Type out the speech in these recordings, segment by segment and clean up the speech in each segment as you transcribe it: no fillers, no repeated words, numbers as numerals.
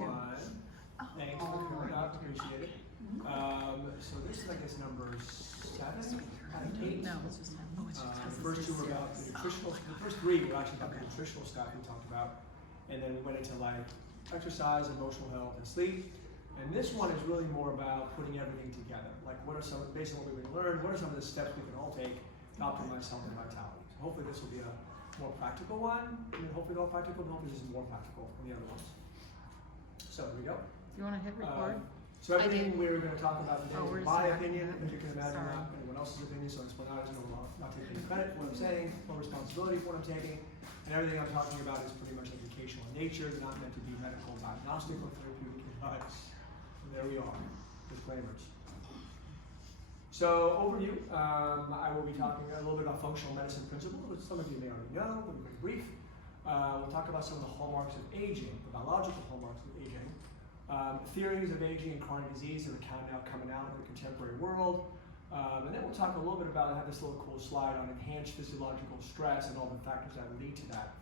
one. Thanks for coming up, appreciate it. So this is, I guess, number 7 out of 8. No, it's just The first 2 were about the nutritional, the first 3 were actually about the nutritional stuff we talked about. And then we went into like exercise, emotional health, and sleep. And this one is really more about putting everything together. Like what are some, based on what we've learned, what are some of the steps we can all take to optimize health and vitality? So hopefully this will be a more practical one. I mean, hopefully they're all practical, but hopefully this is more practical than the other ones. So here we go. You want to hit record? So everything we're going to talk about today is my opinion, as you can imagine, Sorry. not anyone else's opinion, so I'm not taking any credit for what I'm saying, no responsibility for what I'm taking, and everything I'm talking about is pretty much educational in nature. They're not meant to be medical, diagnostic, or therapeutic advice. So there we are, disclaimers. So overview, I will be talking a little bit about functional medicine principles, which some of you may already know, but we'll be brief. We'll talk about some of the hallmarks of aging, the biological hallmarks of aging. Theories of aging and chronic disease that are now coming out in the contemporary world. And then we'll talk a little bit about, I have this little cool slide on enhanced physiological stress and all the factors that lead to that,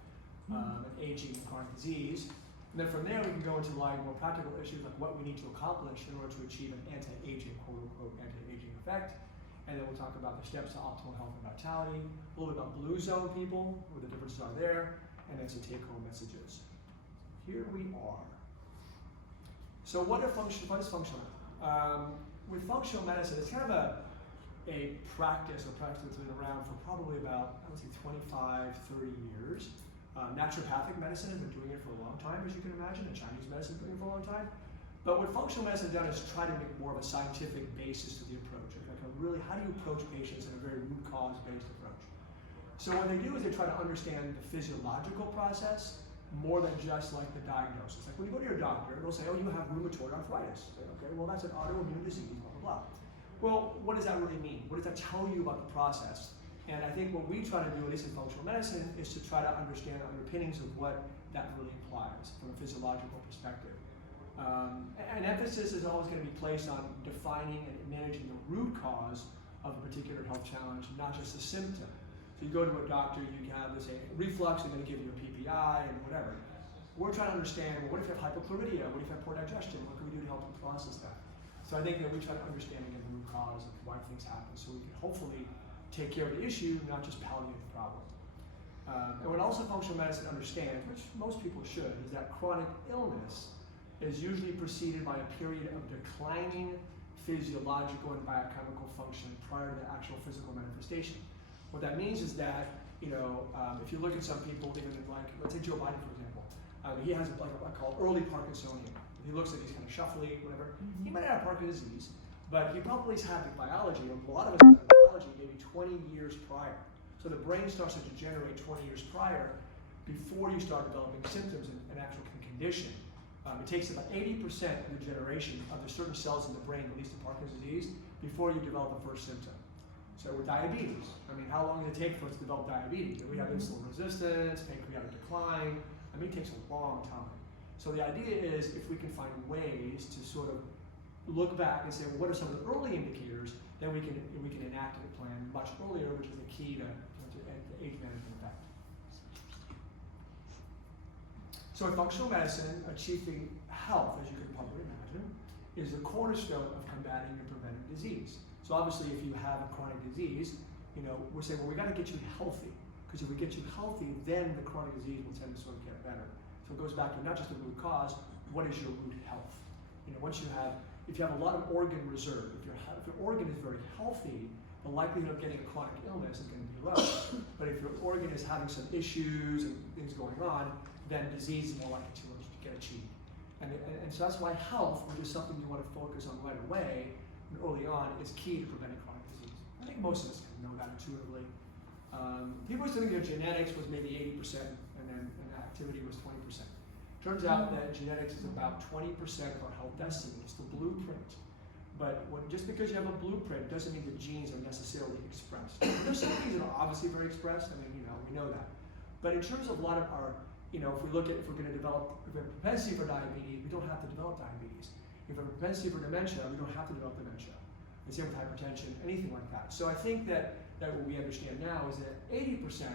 and aging and chronic disease. And then from there we can go into like more practical issues like what we need to accomplish in order to achieve an anti-aging, quote unquote, anti-aging effect. And then we'll talk about the steps to optimal health and vitality, a little bit about blue zone people, what the differences are there, and then some take-home messages. Here we are. So what is functional? With functional medicine, it's kind of a practice that's been around for probably about, I would say 25, 30 years. Naturopathic medicine has been doing it for a long time, as you can imagine, and Chinese medicine has been doing it for a long time. But what functional medicine has done is try to make more of a scientific basis to the approach. Like really, how do you approach patients in a very root cause-based approach? So what they do is they try to understand the physiological process more than just like the diagnosis. Like when you go to your doctor, they'll say, oh, you have rheumatoid arthritis. Say, okay, well that's an autoimmune disease, blah, blah, blah. Well, what does that really mean? What does that tell you about the process? And I think what we try to do, at least in functional medicine, is to try to understand the underpinnings of what that really implies from a physiological perspective. And emphasis is always going to be placed on defining and managing the root cause of a particular health challenge, not just the symptom. So you go to a doctor, you have this reflux, they're going to give you a PPI and whatever. We're trying to understand, well, what if you have hypochlorhydria? What if you have poor digestion? What can we do to help you process that? So I think that we try to understand again the root cause of why things happen, so we can hopefully take care of the issue, not just palliate the problem. And what also functional medicine understands, which most people should, is that chronic illness is usually preceded by a period of declining physiological and biochemical function prior to the actual physical manifestation. What that means is that, you know, if you look at some people, even like, let's say Joe Biden, for example, he has like what I call early Parkinsonian. He looks like he's kind of shuffly, whatever. He might have Parkinson's disease, but he probably has had the biology, a lot of us have biology maybe 20 years prior. So the brain starts to degenerate 20 years prior before you start developing symptoms and actual condition. It takes about 80% of the generation of the certain cells in the brain, at least in Parkinson's disease, before you develop the first symptom. So with diabetes, I mean, how long does it take for us to develop diabetes? We have insulin resistance, pancreatic decline. I mean, it takes a long time. So the idea is if we can find ways to sort of look back and say, well, what are some of the early indicators, then we can enact a plan much earlier, which is the key to age management effect. So in functional medicine, achieving health, as you can probably imagine, is the cornerstone of combating and preventing disease. So obviously, if you have a chronic disease, you know, we're saying, well, we got to get you healthy, because if we get you healthy, then the chronic disease will tend to sort of get better. So it goes back to not just the root cause, what is your root health? You know, if you have a lot of organ reserve, if your organ is very healthy, the likelihood of getting a chronic illness is going to be low. But if your organ is having some issues and things going on, then disease is more likely to get achieved. And so that's why health, which is something you want to focus on right away and early on, is key to preventing chronic disease. I think most of us can know that intuitively. People used to think that genetics was maybe 80% and activity was 20%. Turns out that genetics is about 20% of our health destiny. It's the blueprint. But just because you have a blueprint doesn't mean the genes are necessarily expressed. There's some things that are obviously very expressed. I mean, you know, we know that. But in terms of a lot of our, you know, if we have a propensity for diabetes, we don't have to develop diabetes. If we have a propensity for dementia, we don't have to develop dementia. The same with hypertension, anything like that. So I think that what we understand now is that 80%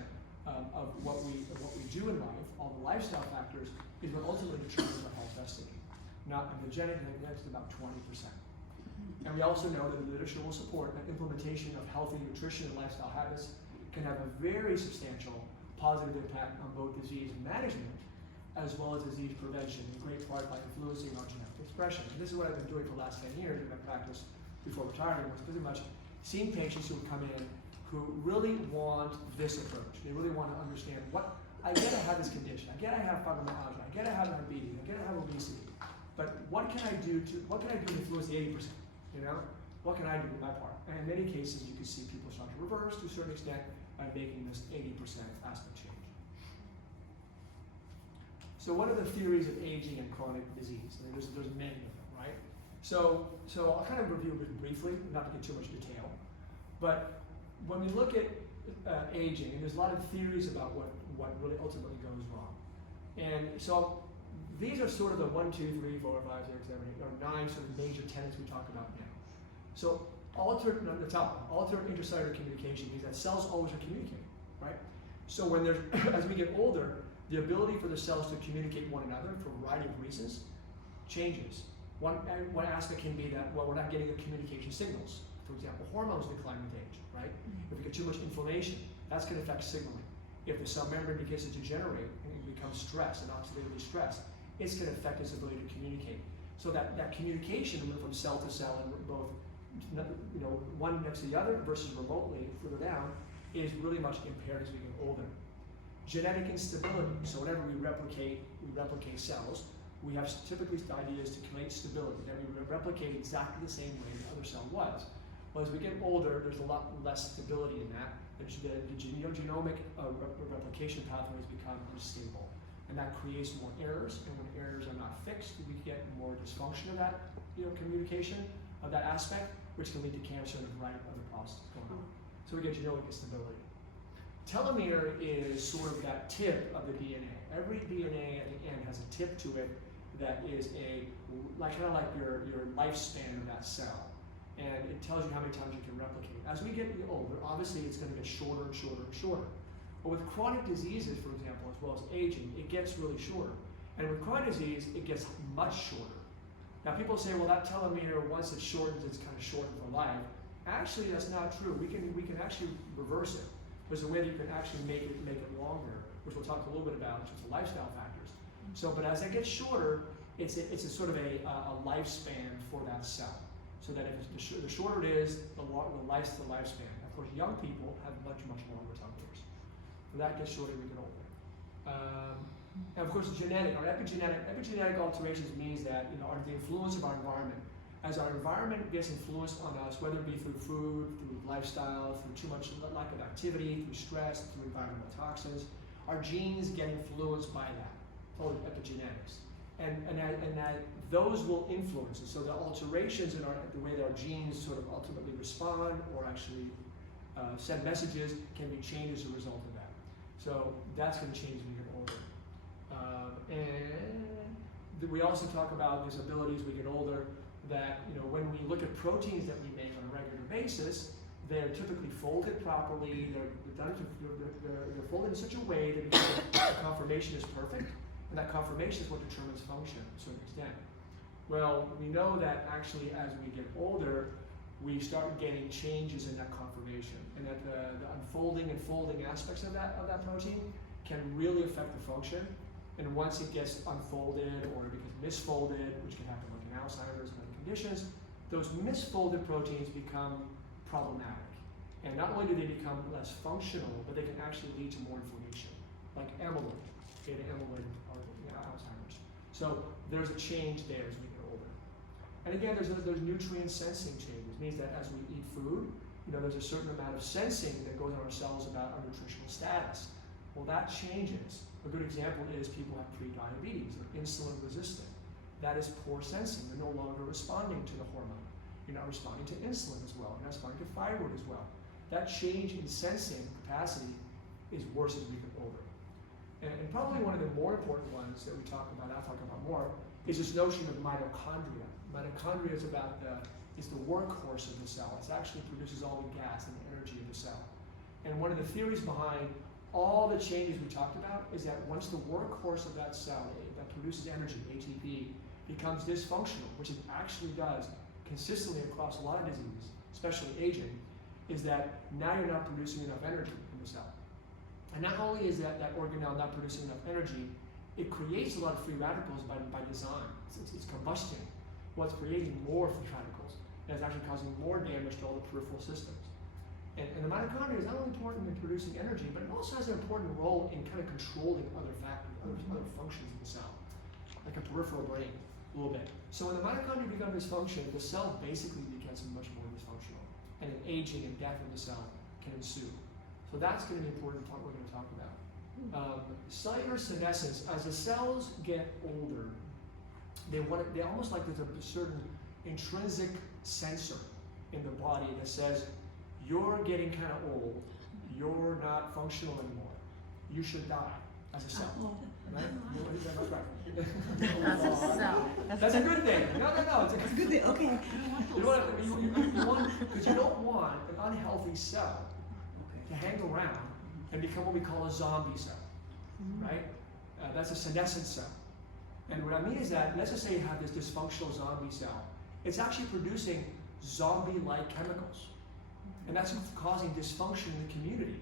of what we do in life, all the lifestyle factors, is what ultimately determines our health destiny. and the genetic, that's about 20%. And we also know that the literature will support that implementation of healthy nutrition and lifestyle habits can have a very substantial positive impact on both disease management as well as disease prevention, in great part by influencing our genetic expression. And this is what I've been doing for the last 10 years in my practice before retiring, was pretty much seeing patients who come in who really want this approach. They really want to understand what, I get to have this condition, I get to have fibromyalgia, I get to have diabetes, I get to have obesity, but what can I do to influence the 80%? You know? What can I do in my part? And in many cases, you can see people start to reverse to a certain extent by making this 80% aspect change. So what are the theories of aging and chronic disease? I mean, there's many of them, right? So I'll kind of review it briefly, not to get too much detail. But when we look at aging, and there's a lot of theories about what really ultimately goes wrong. And so these are sort of the 1, 2, 3, 4, 5, 6, 7, 8, or 9 sort of major tenets we talk about now. So altered intercellular communication means that cells always are communicating, right? So when there's, as we get older, the ability for the cells to communicate one another for a variety of reasons changes. One aspect can be that, well, we're not getting the communication signals. For example, hormones decline with age, right? If we get too much inflammation, that's going to affect signaling. If the cell membrane begins to degenerate and it becomes stressed and oxidatively stressed, it's going to affect its ability to communicate. So that communication from cell to cell and both, one next to the other versus remotely further down is really much impaired as we get older. Genetic instability. So whenever we replicate cells, we have typically ideas to create stability, that we replicate exactly the same way the other cell was. Well, as we get older, there's a lot less stability in that. The genomic replication pathways become unstable, and that creates more errors. And when errors are not fixed, we get more dysfunction of that, communication of that aspect, which can lead to cancer and a variety of other processes going on. So we get genomic instability. Telomere is sort of that tip of the DNA. Every DNA at the end has a tip to it that is kind of like your lifespan of that cell. And it tells you how many times you can replicate. As we get older, obviously it's going to get shorter and shorter and shorter. But with chronic diseases, for example, as well as aging, it gets really shorter. And with chronic disease, it gets much shorter. Now people say, well, that telomere, once it shortens, it's kind of shortened for life. Actually, that's not true. We can actually reverse it. There's a way that you can actually make it longer, which we'll talk a little bit about, which is the lifestyle factors. So, but as it gets shorter, it's a sort of a lifespan for that cell. So that if the shorter it is, the less the lifespan. Of course, young people have much longer telomeres. So that gets shorter as we get older. And of course, genetic or epigenetic alterations means that the influence of our environment. As our environment gets influenced on us, whether it be through food, through lifestyle, through too much lack of activity, through stress, through environmental toxins, our genes get influenced by that, called epigenetics. And those will influence it. So the alterations in the way that our genes sort of ultimately respond or actually send messages can be changed as a result of that. So that's going to change as we get older. And we also talk about these abilities as we get older, that when we look at proteins that we make on a regular basis, they're typically folded properly. They're folded in such a way that the conformation is perfect, and that conformation is what determines function to a certain extent. Well, we know that actually as we get older, we start getting changes in that conformation, and that the unfolding and folding aspects of that protein can really affect the function. And once it gets unfolded or it becomes misfolded, which can happen like in Alzheimer's and other conditions, those misfolded proteins become problematic. And not only do they become less functional, but they can actually lead to more inflammation, like amyloid, beta amyloid, or Alzheimer's. So there's a change there as we get older. And again, there's nutrient sensing changes. It means that as we eat food, there's a certain amount of sensing that goes on our cells about our nutritional status. Well, that changes. A good example is people have pre-diabetes or insulin resistant. That is poor sensing. They're no longer responding to the hormone. You're not responding to insulin as well. You're not responding to thyroid as well. That change in sensing capacity is worse as we get older. And probably one of the more important ones that we talk about, I'll talk about more, is this notion of mitochondria. Mitochondria is the workhorse of the cell. It actually produces all the gas and the energy of the cell. And one of the theories behind all the changes we talked about is that once the workhorse of that cell that produces energy, ATP, becomes dysfunctional, which it actually does consistently across a lot of diseases, especially aging, is that now you're not producing enough energy in the cell. And not only is that organ now not producing enough energy, it creates a lot of free radicals by design. It's combusting what's creating more free radicals, and it's actually causing more damage to all the peripheral systems. And the mitochondria is not only important in producing energy, but it also has an important role in kind of controlling other factors, other functions of the cell, like a peripheral brain, a little bit. So when the mitochondria become dysfunctional, the cell basically becomes much more dysfunctional, and an aging and death of the cell can ensue. So that's going to be an important part we're going to talk about. Cellular senescence, as the cells get older, they almost like there's a certain intrinsic sensor in the body that says, you're getting kind of old, you're not functional anymore, you should die as a cell. Right? As a cell. That's a good thing. No, it's a good thing. Okay. You want, because you don't want an unhealthy cell to hang around and become what we call a zombie cell, right? That's a senescent cell. And what I mean is that, let's just say you have this dysfunctional zombie cell. It's actually producing zombie-like chemicals. And that's causing dysfunction in the community.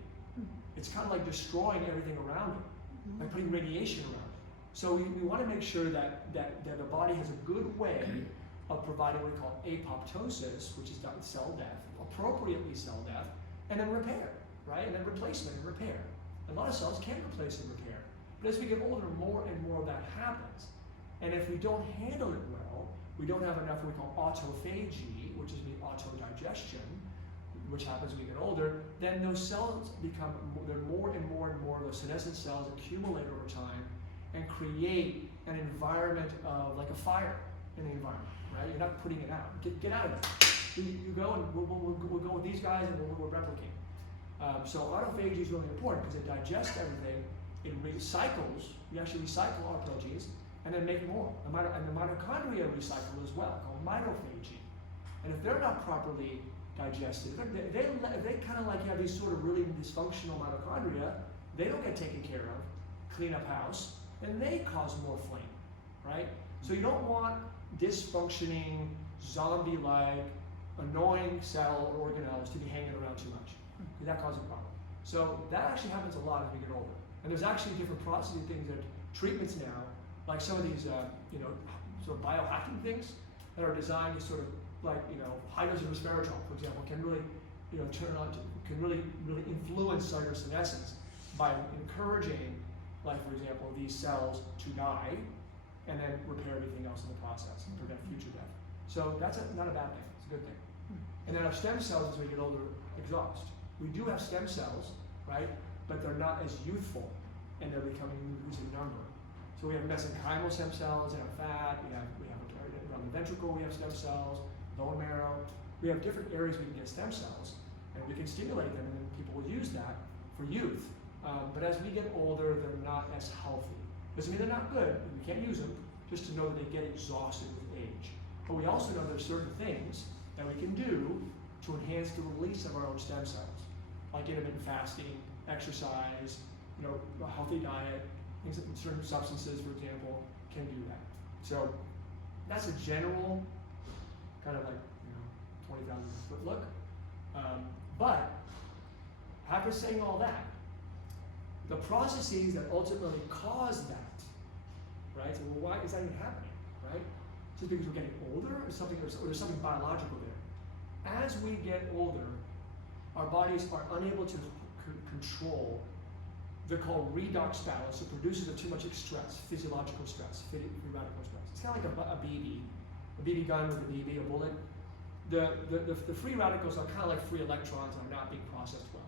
It's kind of like destroying everything around it, like putting radiation around it. So we want to make sure that the body has a good way of providing what we call apoptosis, which is cell death, appropriately cell death, and then repair, right? And then replacement and repair. A lot of cells can replace and repair. But as we get older, more and more of that happens. And if we don't handle it well, we don't have enough what we call autophagy, which is the autodigestion, which happens when we get older, then those cells become, they're more and more and more, those senescent cells accumulate over time and create an environment of, like a fire in the environment, right? You're not putting it out. Get out of it. You go and we'll go with these guys and we'll replicate. So autophagy is really important because it digests everything, it recycles, we actually recycle our proteins and then make more. And the mitochondria recycle as well, called mitophagy. And if they're not properly digested, if they kind of like have these sort of really dysfunctional mitochondria, they don't get taken care of, clean up house, and they cause more flame, right? So you don't want dysfunctioning, zombie-like, annoying cell or organelles to be hanging around too much, because that causes a problem. So that actually happens a lot as we get older. And there's actually different processing things, that treatments now, like some of these, sort of biohacking things that are designed to sort of, like, high dose of resveratrol, for example, can really, can really influence cellular senescence by encouraging, like, for example, these cells to die and then repair everything else in the process and prevent future death. So that's not a bad thing, it's a good thing. And then our stem cells, as we get older, exhaust. We do have stem cells, right? But they're not as youthful and they're becoming losing number. So we have mesenchymal stem cells in our fat, we have around the ventricle, we have stem cells, bone marrow. We have different areas we can get stem cells, and we can stimulate them, and then people will use that for youth. But as we get older, they're not as healthy. Doesn't mean they're not good, we can't use them, just to know that they get exhausted with age. But we also know there's certain things that we can do to enhance the release of our own stem cells, like intermittent fasting, exercise, a healthy diet, things that certain substances, for example, can do that. So that's a general kind of like 20,000 foot look. But after saying all that, the processes that ultimately cause that, right? So why is that even happening, right? Just because we're getting older, or there's something biological there. As we get older, our bodies are unable to control. They're called redox balance, so producers of too much stress, physiological stress, free radical stress. It's kind of like a BB gun with a BB, a bullet. The free radicals are kind of like free electrons that are not being processed well.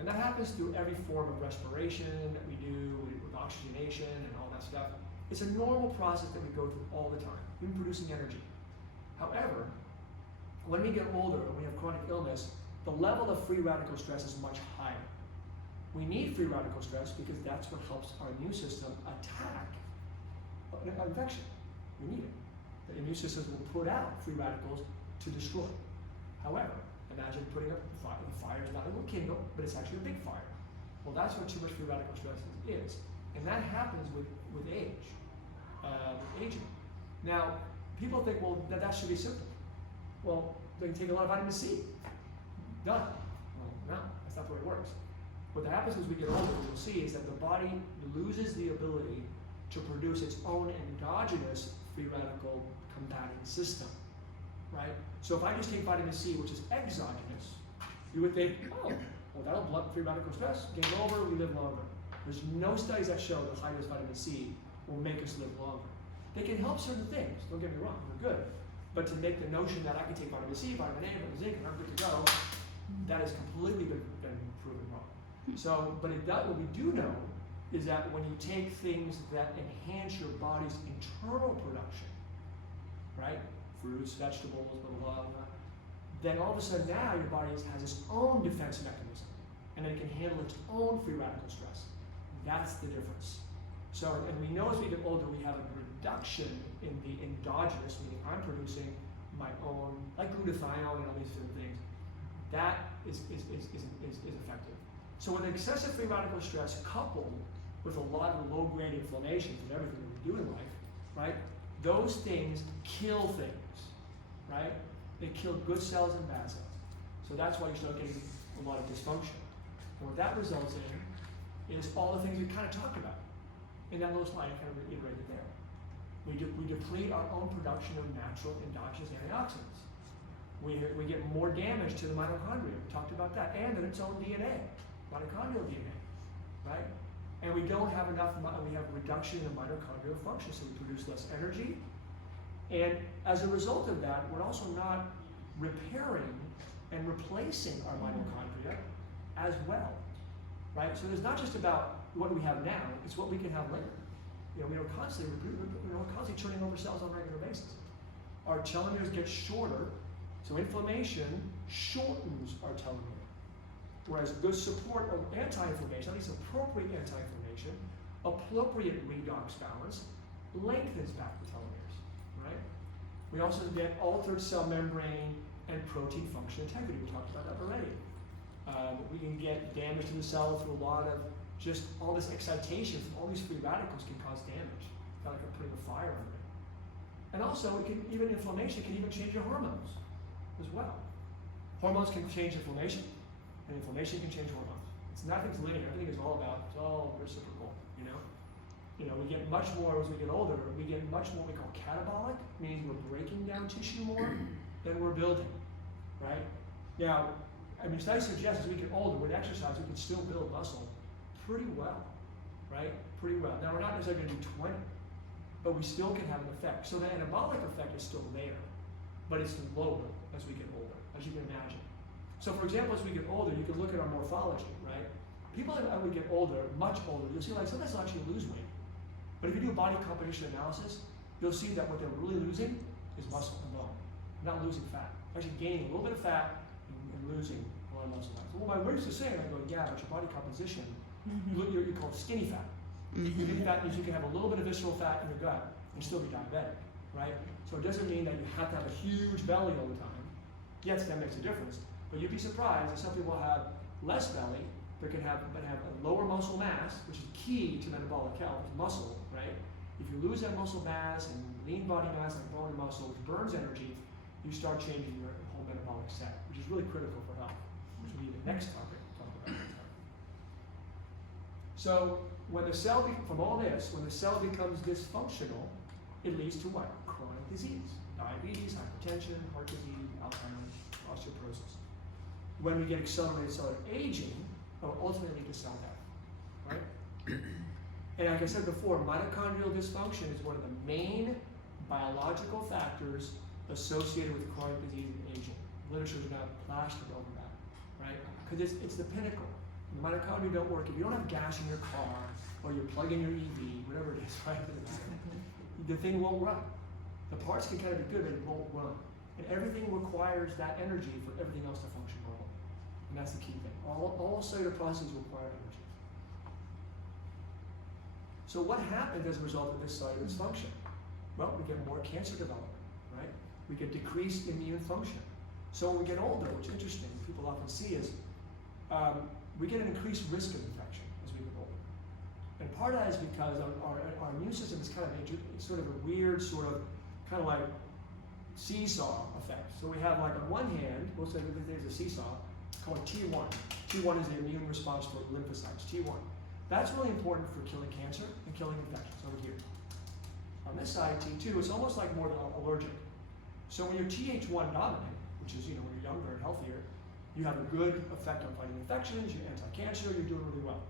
And that happens through every form of respiration that we do, with oxygenation and all that stuff. It's a normal process that we go through all the time, even producing energy. However, when we get older and we have chronic illness, the level of free radical stress is much higher. We need free radical stress because that's what helps our immune system attack an infection. We need it. The immune systems will put out free radicals to destroy. However, imagine putting up a fire. The fire is not a little kindle, but it's actually a big fire. Well, that's what too much free radical stress is. And that happens with age, aging. Now, people think, well, that should be simple. Well, they can take a lot of vitamin C. Done. Well, no, that's not the way it works. What happens as we get older, what we'll see is that the body loses the ability to produce its own endogenous free radical combating system, right? So if I just take vitamin C, which is exogenous, you would think, oh, well, that'll blunt free radical stress, game over, we live longer. There's no studies that show that high dose vitamin C will make us live longer. They can help certain things, don't get me wrong, they're good. But to make the notion that I can take vitamin C, vitamin A, vitamin zinc, and I'm good to go, that has completely been proven wrong. So, but what we do know is that when you take things that enhance your body's internal production, right? Fruits, vegetables, blah, blah, blah, then all of a sudden now your body has its own defense mechanism, and it can handle its own free radical stress. That's the difference. So, and we know as we get older, we have a reduction in the endogenous, meaning I'm producing my own, like glutathione and all these different things. That is effective. So with excessive free radical stress coupled with a lot of low-grade inflammations and everything that we do in life, right? Those things kill things, right? They kill good cells and bad cells. So that's why you start getting a lot of dysfunction. And what that results in is all the things we kind of talked about. In that little slide, I kind of reiterated there. We deplete our own production of natural endogenous antioxidants. We get more damage to the mitochondria. We talked about that. And in its own DNA, mitochondrial DNA, right? And we don't have enough, we have reduction in mitochondrial function, so we produce less energy. And as a result of that, we're also not repairing and replacing our mitochondria as well, right? So there's not just about what we have now, it's what we can have later. You know, we're constantly turning over cells on a regular basis. Our telomeres get shorter, so inflammation shortens our telomere. Whereas good support of anti-inflammation, at least appropriate anti-inflammation, appropriate redox balance, lengthens back the telomeres, right? We also get altered cell membrane and protein function integrity. We talked about that already. We can get damage to the cell through a lot of just all this excitation from all these free radicals can cause damage. It's like I'm putting a fire under it. And also, inflammation can even change your hormones as well. Hormones can change inflammation, and inflammation can change hormones. Nothing's linear. Everything is all reciprocal. You know, we get much more as we get older. We get much more what we call catabolic, meaning we're breaking down tissue more than we're building, right? Now, studies suggest as we get older, with exercise, we can still build muscle pretty well, right? Pretty well. Now, we're not necessarily going to do 20, but we still can have an effect. So the anabolic effect is still there, but it's lower as we get older, as you can imagine. So for example, as we get older, you can look at our morphology, right? People as we get older, much older, you'll see like sometimes they'll actually lose weight. But if you do a body composition analysis, you'll see that what they're really losing is muscle and bone, not losing fat. Actually gaining a little bit of fat and losing a lot of muscle mass. Well, my weight is the same. I go, yeah, but your body composition, you call it skinny fat. Skinny fat means you can have a little bit of visceral fat in your gut and still be diabetic, right? So it doesn't mean that you have to have a huge belly all the time. Yes, that makes a difference. But you'd be surprised that some people have less belly, but have a lower muscle mass, which is key to metabolic health, is muscle, right? If you lose that muscle mass and lean body mass like bone and muscle, which burns energy, you start changing your whole metabolic set, which is really critical for health, which will be the next topic to talk about next time. So when the cell, from all this, when the cell becomes dysfunctional, it leads to what? Chronic disease, diabetes, hypertension, heart disease, Alzheimer's, osteoporosis. When we get accelerated cellular aging, it will ultimately lead to cell death, right? And like I said before, mitochondrial dysfunction is one of the main biological factors associated with chronic disease and aging. Literature is now plastered over that, right? Because it's the pinnacle. The mitochondria don't work. If you don't have gas in your car, or you're plugging your EV, whatever it is, right? The thing won't run. The parts can kind of be good, but it won't run. And everything requires that energy for everything else to function normally. And that's the key thing. All cellular processes require energy. So what happens as a result of this cellular dysfunction? Well, we get more cancer development, right? We get decreased immune function. So when we get older, which is interesting, people often see is, we get an increased risk of infection as we get older. And part of that is because our immune system is kind of sort of a weird sort of kind of like seesaw effect. So we have like on one hand, we'll say that there's a seesaw called T1. T1 is the immune response for lymphocytes, T1. That's really important for killing cancer and killing infections over here. On this side, T2, it's almost like more allergic. So when you're Th1 dominant, which is, when you're younger and healthier, you have a good effect on fighting infections, you're anti-cancer, you're doing really well.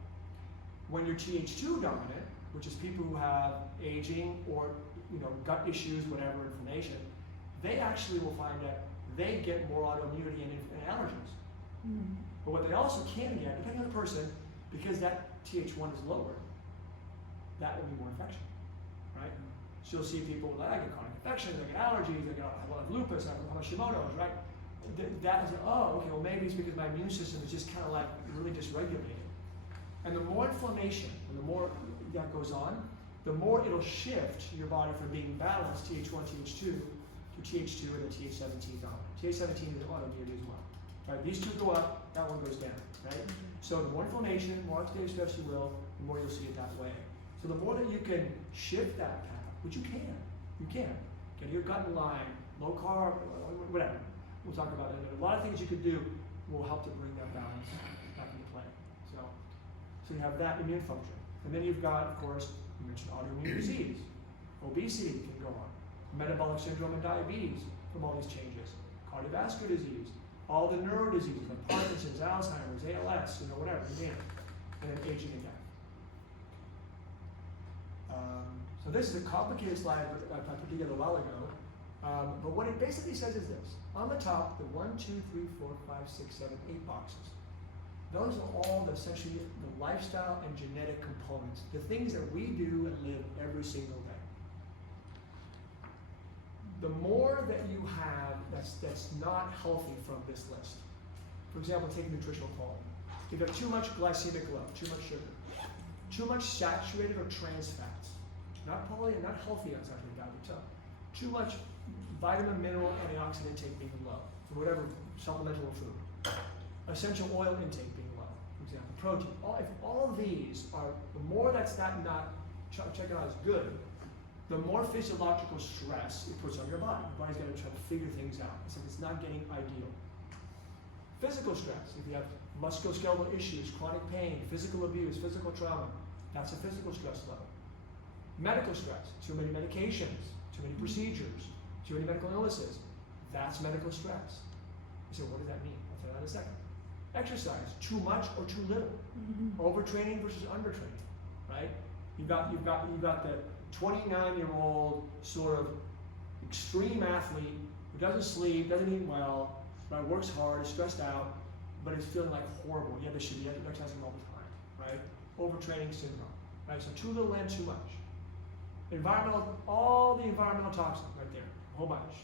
When you're Th2 dominant, which is people who have aging or gut issues, whatever, inflammation, they actually will find that they get more autoimmunity and allergens. Mm-hmm. But what they also can get, depending on the person, because that Th1 is lower, that will be more infection, right? So you'll see people with I get chronic infections, I get allergies, I get a lot of lupus, I have Hashimoto's, right? That is, okay, well maybe it's because my immune system is just kind of like really dysregulated. And the more inflammation, and the more that goes on, the more it'll shift your body from being balanced, Th1, Th2, to Th2 and then Th17 dominant. Th17 is autoimmunity as well. Right? These two go up, that one goes down, right? So the more inflammation, the more oxidative stress you will, the more you'll see it that way. So the more that you can shift that path, which you can, get your gut in line, low carb, whatever. We'll talk about it. A lot of things you could do will help to bring that balance back into play. So you have that immune function. And then you've got, of course, you mentioned autoimmune disease. Obesity can go on. Metabolic syndrome and diabetes from all these changes. Cardiovascular disease. All the neuro diseases like Parkinson's, Alzheimer's, ALS, whatever, you name it. And then aging and death. So this is a complicated slide I put together a while ago. But what it basically says is this. On the top, the 1, 2, 3, 4, 5, 6, 7, 8 boxes. Those are all essentially the lifestyle and genetic components, the things that we do and live every single day. The more that you have that's not healthy from this list. For example, take nutritional quality. If you have too much glycemic load, too much sugar, too much saturated or trans fats, not healthy unsaturated fat, but too much vitamin, mineral, antioxidant intake being low, for whatever supplemental food. Essential oil intake being low, for example, protein. If all of these are, the more that's not checking out as good, the more physiological stress it puts on your body. Your body's got to try to figure things out. It's not getting ideal. Physical stress, if you have musculoskeletal issues, chronic pain, physical abuse, physical trauma, that's a physical stress level. Medical stress, too many medications, too many procedures, too many medical illnesses, that's medical stress. You say, what does that mean? I'll tell you that in a second. Exercise, too much or too little. Mm-hmm. Overtraining versus undertraining, right? You've got the 29-year-old sort of extreme athlete who doesn't sleep, doesn't eat well, right? Works hard, is stressed out, but is feeling like horrible. Yeah, they should be exercising all the time, right? Overtraining syndrome, right? So too little and too much. All the environmental toxins right there, a whole bunch.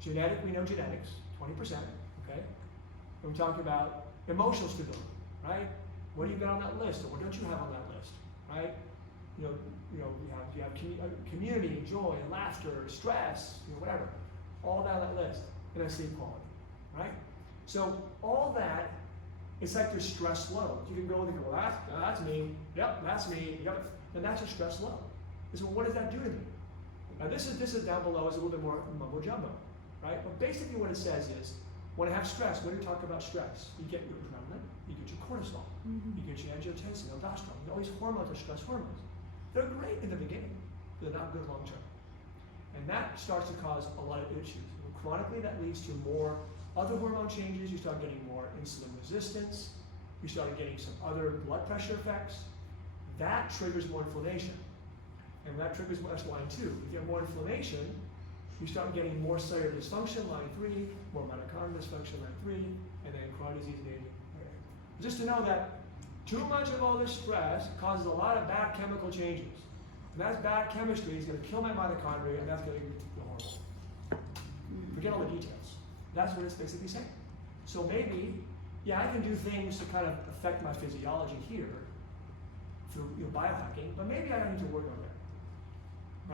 Genetic, we know genetics, 20%, okay? And we're talking about emotional stability, right? What do you got on that list, or what don't you have on that list, right? You have community, joy, laughter, stress, whatever. All that on that list, and then sleep quality, right? So all that, it's like your stress load. You can go and go, well, that's me. Yep, that's me. Yep, and that's your stress load. So what does that do to me? Now this is down below is a little bit more mumbo jumbo, right? But basically what it says is, when I have stress, when you talk about stress, you get your adrenaline, you get your cortisol, you get your angiotensin, aldosterone. All these hormones are stress hormones. They're great in the beginning, but they're not good long term. And that starts to cause a lot of issues. Chronically, that leads to more other hormone changes. You start getting more insulin resistance. You start getting some other blood pressure effects. That triggers more inflammation. And that triggers that's line 2. If you have more inflammation, you start getting more cellular dysfunction, line 3, more mitochondrial dysfunction, line 3, and then chronic disease and aging. Just to know that too much of all this stress causes a lot of bad chemical changes. And that bad chemistry is going to kill my mitochondria, and that's going to be horrible. Forget all the details. That's what it's basically saying. So maybe, yeah, I can do things to kind of affect my physiology here through biohacking, but maybe I need to work on that.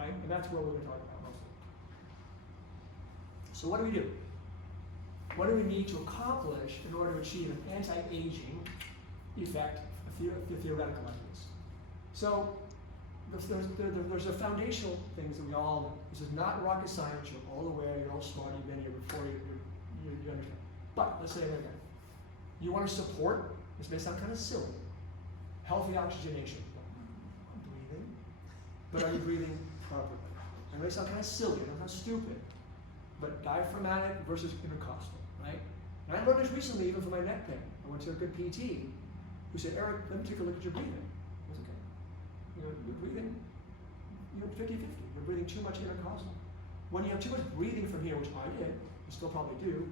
Right? And that's what we're going to talk about mostly. So what do we do? What do we need to accomplish in order to achieve an anti-aging effect, a theoretical like this? So there's a foundational things that we all know. This is not rocket science. You're all aware. You're all smart. You've been here before. You understand. But let's say it again. You want to support. This may sound kind of silly. Healthy oxygenation. I'm breathing, but are you breathing properly? It may sound kind of silly. It sounds stupid. But diaphragmatic versus intercostal, right? And I learned this recently, even for my neck pain. I went to a good PT who said, Eric, let me take a look at your breathing. I was okay. You're breathing, 50-50. You're breathing too much intercostal. When you have too much breathing from here, which I did, and still probably do,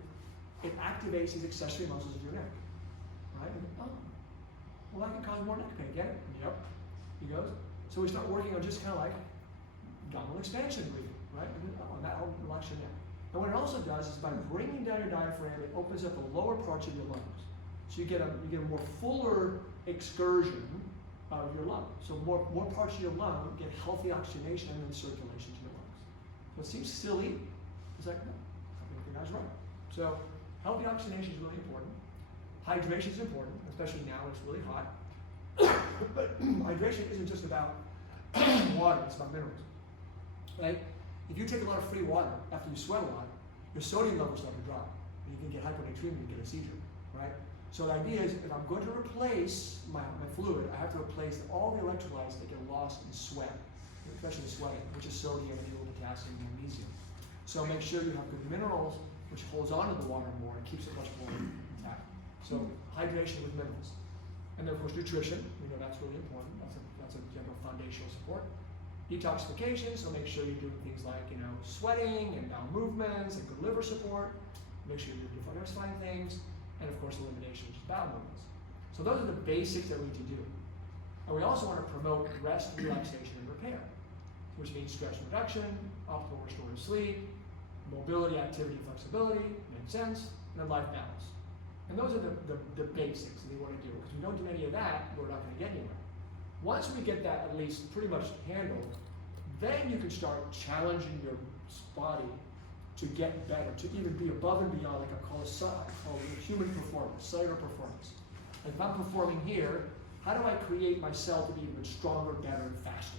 it activates these accessory muscles of your neck. Right? And, oh, well, that can cause more neck pain. Get it? Yep. He goes. So we start working on just kind of like abdominal expansion breathing, right? And that'll relax your neck. And what it also does is by bringing down your diaphragm, it opens up the lower parts of your lungs. So you get a more fuller excursion of your lung. So more parts of your lung get healthy oxygenation and then circulation to your lungs. So it seems silly. It's like, no, I think the guy's right. So healthy oxygenation is really important. Hydration is important, especially now when it's really hot. But hydration isn't just about water, it's about minerals. Right? If you take a lot of free water after you sweat a lot, your sodium levels start to drop. And you can get hyponatremia and get a seizure. Right? So the idea is, if I'm going to replace my fluid, I have to replace all the electrolytes that get lost in sweat, especially sweating, which is sodium and a little potassium and magnesium. So make sure you have good minerals, which holds onto the water more and keeps it much more intact. So hydration with minerals. And then of course nutrition, we know that's really important. That's a general foundational support. Detoxification, so make sure you're doing things like, sweating and bowel movements and good liver support. Make sure you're detoxifying things. And of course elimination, which is bowel movements. So those are the basics that we need to do. And we also want to promote rest, relaxation, and repair, which means stress reduction, optimal restorative sleep, mobility, activity, flexibility, makes sense, and then life balance. And those are the basics that we want to do. Because if we don't do any of that, we're not going to get anywhere. Once we get that at least pretty much handled, then you can start challenging your body to get better, to even be above and beyond, like I call it human performance, cellular performance. Like if I'm performing here, how do I create my cell to be even stronger, better, and faster,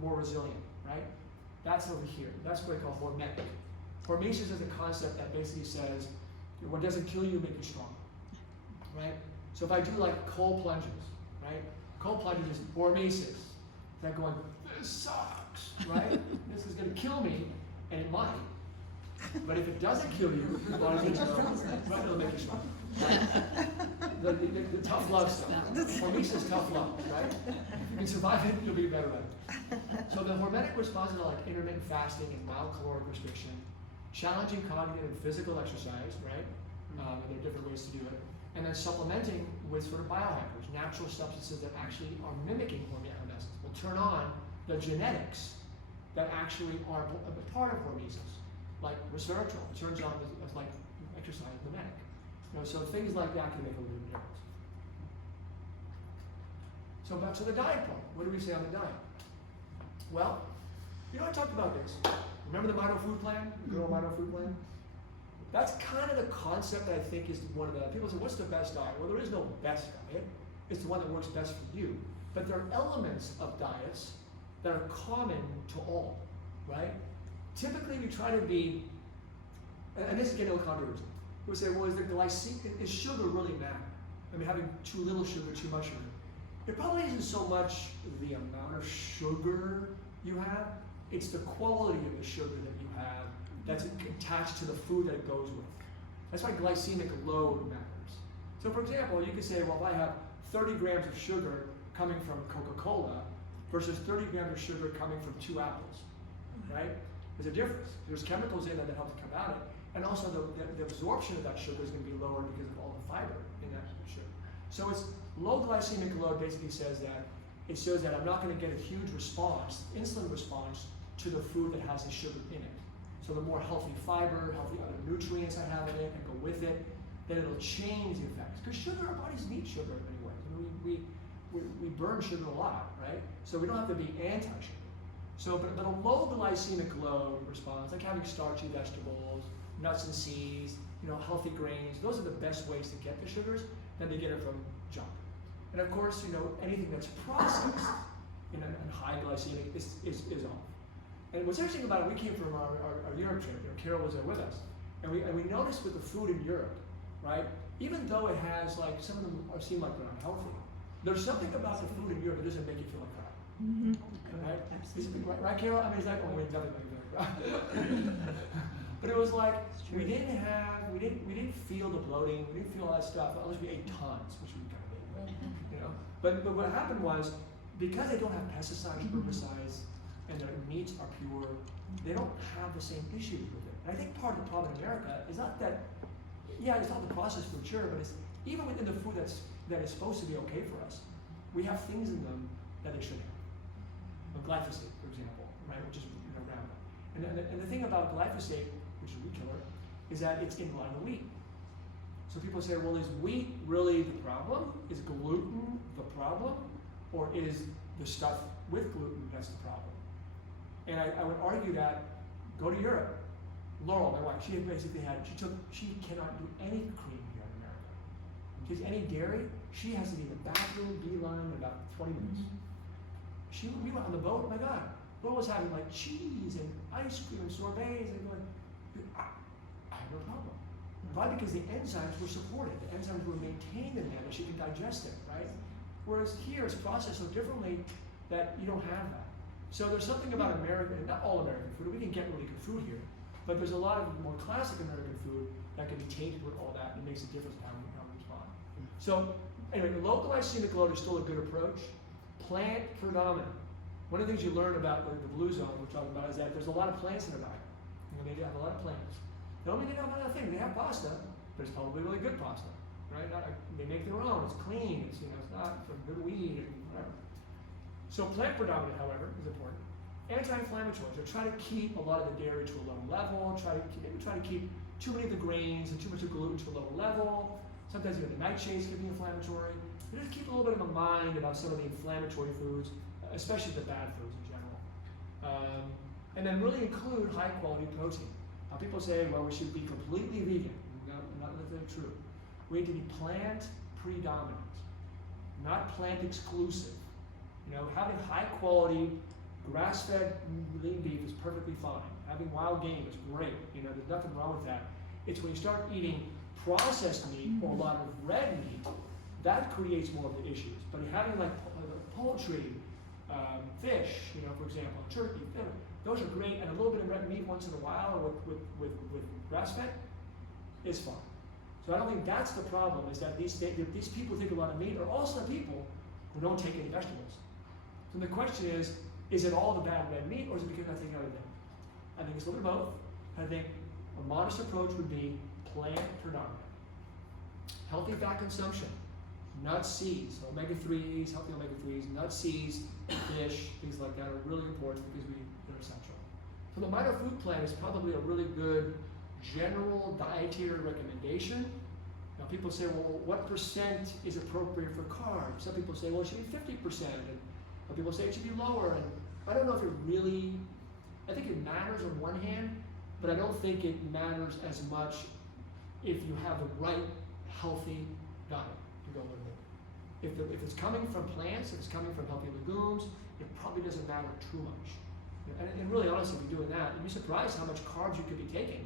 more resilient, right? That's over here. That's what I call hormetic. Hormesis is a concept that basically says, what doesn't kill you, make you stronger, right? So if I do like cold plunges, right? Cold plunges is hormesis. That going, this sucks, right? This is going to kill me, and it might. But if it doesn't kill you, it'll make you strong. Right? The tough love stuff. Hormesis is tough love, right? If you can survive it, you'll be better at it. So the hormetic responses are like intermittent fasting and mild caloric restriction, challenging cognitive and physical exercise, right? And there are different ways to do it. And then supplementing with sort of biohackers, natural substances that actually are mimicking hormesis. Will turn on the genetics that actually are a part of hormesis. Like resveratrol, it turns on as like exercise mimetic. So things like that can make a little difference. So back to the diet part. What do we say on the diet? Well, I talked about this. Remember the Mito food plan? The good old Mito food plan? That's kind of the concept I think is one of the, people say, what's the best diet? Well, there is no best diet. It's the one that works best for you. But there are elements of diets that are common to all, right? Typically, we try to be, and this is getting a little controversial. We say, well, is sugar really matter? I mean, having too little sugar, too much sugar. It probably isn't so much the amount of sugar you have, it's the quality of the sugar that you have that's attached to the food that it goes with. That's why glycemic load matters. So for example, you could say, well, if I have 30 grams of sugar coming from Coca-Cola versus 30 grams of sugar coming from 2 apples, right? There's a difference. There's chemicals in there that help to combat it. And also the absorption of that sugar is going to be lower because of all the fiber in that sugar. So it's low glycemic load basically says that it shows that I'm not going to get a huge response, insulin response, to the food that has the sugar in it. So the more healthy fiber, healthy other nutrients I have in it and go with it, then it'll change the effects. Because sugar, our bodies need sugar anyway. We burn sugar a lot, right? So we don't have to be anti-sugar. So, but a low glycemic load response, like having starchy vegetables, nuts and seeds, healthy grains, those are the best ways to get the sugars than to get it from junk. And of course, anything that's processed and high glycemic is off. And what's interesting about it, we came from our Europe trip. Carol was there with us, and we noticed with the food in Europe, right? Even though it has like some of them seem like they're unhealthy, there's something about the food in Europe that doesn't make you feel like crap. Right? Absolutely. Right, Carol? I mean, it's like, oh, wait, nothing like that. But it was like we didn't feel the bloating, we didn't feel all that stuff unless we ate tons, which we kind of ate, you know. But what happened was, because they don't have pesticides, herbicides, and their meats are pure, they don't have the same issues with it. And I think part of the problem in America is not that, yeah, it's not the processed food, sure, but it's even within the food that is supposed to be okay for us, we have things in them that they shouldn't have. Glyphosate, for example, right, which is Roundup. And the thing about glyphosate, which is a weed killer, is that it's in line with wheat. So people say, well, is wheat really the problem? Is gluten the problem? Or is the stuff with gluten that's the problem? And I would argue that, go to Europe. Laurel, my wife, she cannot do any cream here in America. If she's any dairy, she has to be in the bathroom, beeline in about 20 minutes. We went on the boat, oh my God, Laurel was having like cheese and ice cream and sorbets and going, I have no problem. Why? Because the enzymes were supported. The enzymes were maintained in there that she could digest it, right? Whereas here it's processed so differently that you don't have that. So there's something about American, not all American food, we can get really good food here, but there's a lot of more classic American food that can be tainted with all that, and it makes a difference in how we respond. So anyway, the low glycemic load is still a good approach. Plant predominant. One of the things you learn about the blue zone we're talking about is that there's a lot of plants in their diet. They have a lot of plants. They don't mean they don't have another thing. They have pasta, but it's probably really good pasta, right? They make their own. It's clean. It's not from good weed and whatever. So plant predominant, however, is important. Anti-inflammatories. They try to keep a lot of the dairy to a low level. Maybe try to keep too many of the grains and too much of gluten to a low level. Sometimes even the nightshades can be inflammatory. They just keep a little bit of a mind about some of the inflammatory foods, especially the bad foods in general. And then really include high quality protein. Now people say, well, we should be completely vegan. No, not necessarily true. We need to be plant predominant, not plant exclusive. Having high quality grass-fed lean beef is perfectly fine. Having wild game is great. There's nothing wrong with that. It's when you start eating processed meat or a lot of red meat, that creates more of the issues. But having like poultry, fish, for example, turkey, those are great, and a little bit of red meat once in a while with grass-fed is fine. So I don't think that's the problem, is that these people take a lot of meat are also the people who don't take any vegetables. So the question is it all the bad red meat, or is it because I'm taking other things? I think it's a little bit of both. I think a modest approach would be plant predominant. Healthy fat consumption, nuts, seeds, omega-3s, healthy omega-3s, nuts, seeds, fish, things like that are really important because they're essential. So the Mito Food Plan is probably a really good general dietary recommendation. Now people say, well, what percent is appropriate for carbs? Some people say, well, it should be 50%, and some people say it should be lower. And I don't know if it really, I think it matters on one hand, but I don't think it matters as much if you have the right healthy diet to go with it. If it's coming from plants, if it's coming from healthy legumes, it probably doesn't matter too much. And really, honestly, if you're doing that, you'd be surprised how much carbs you could be taking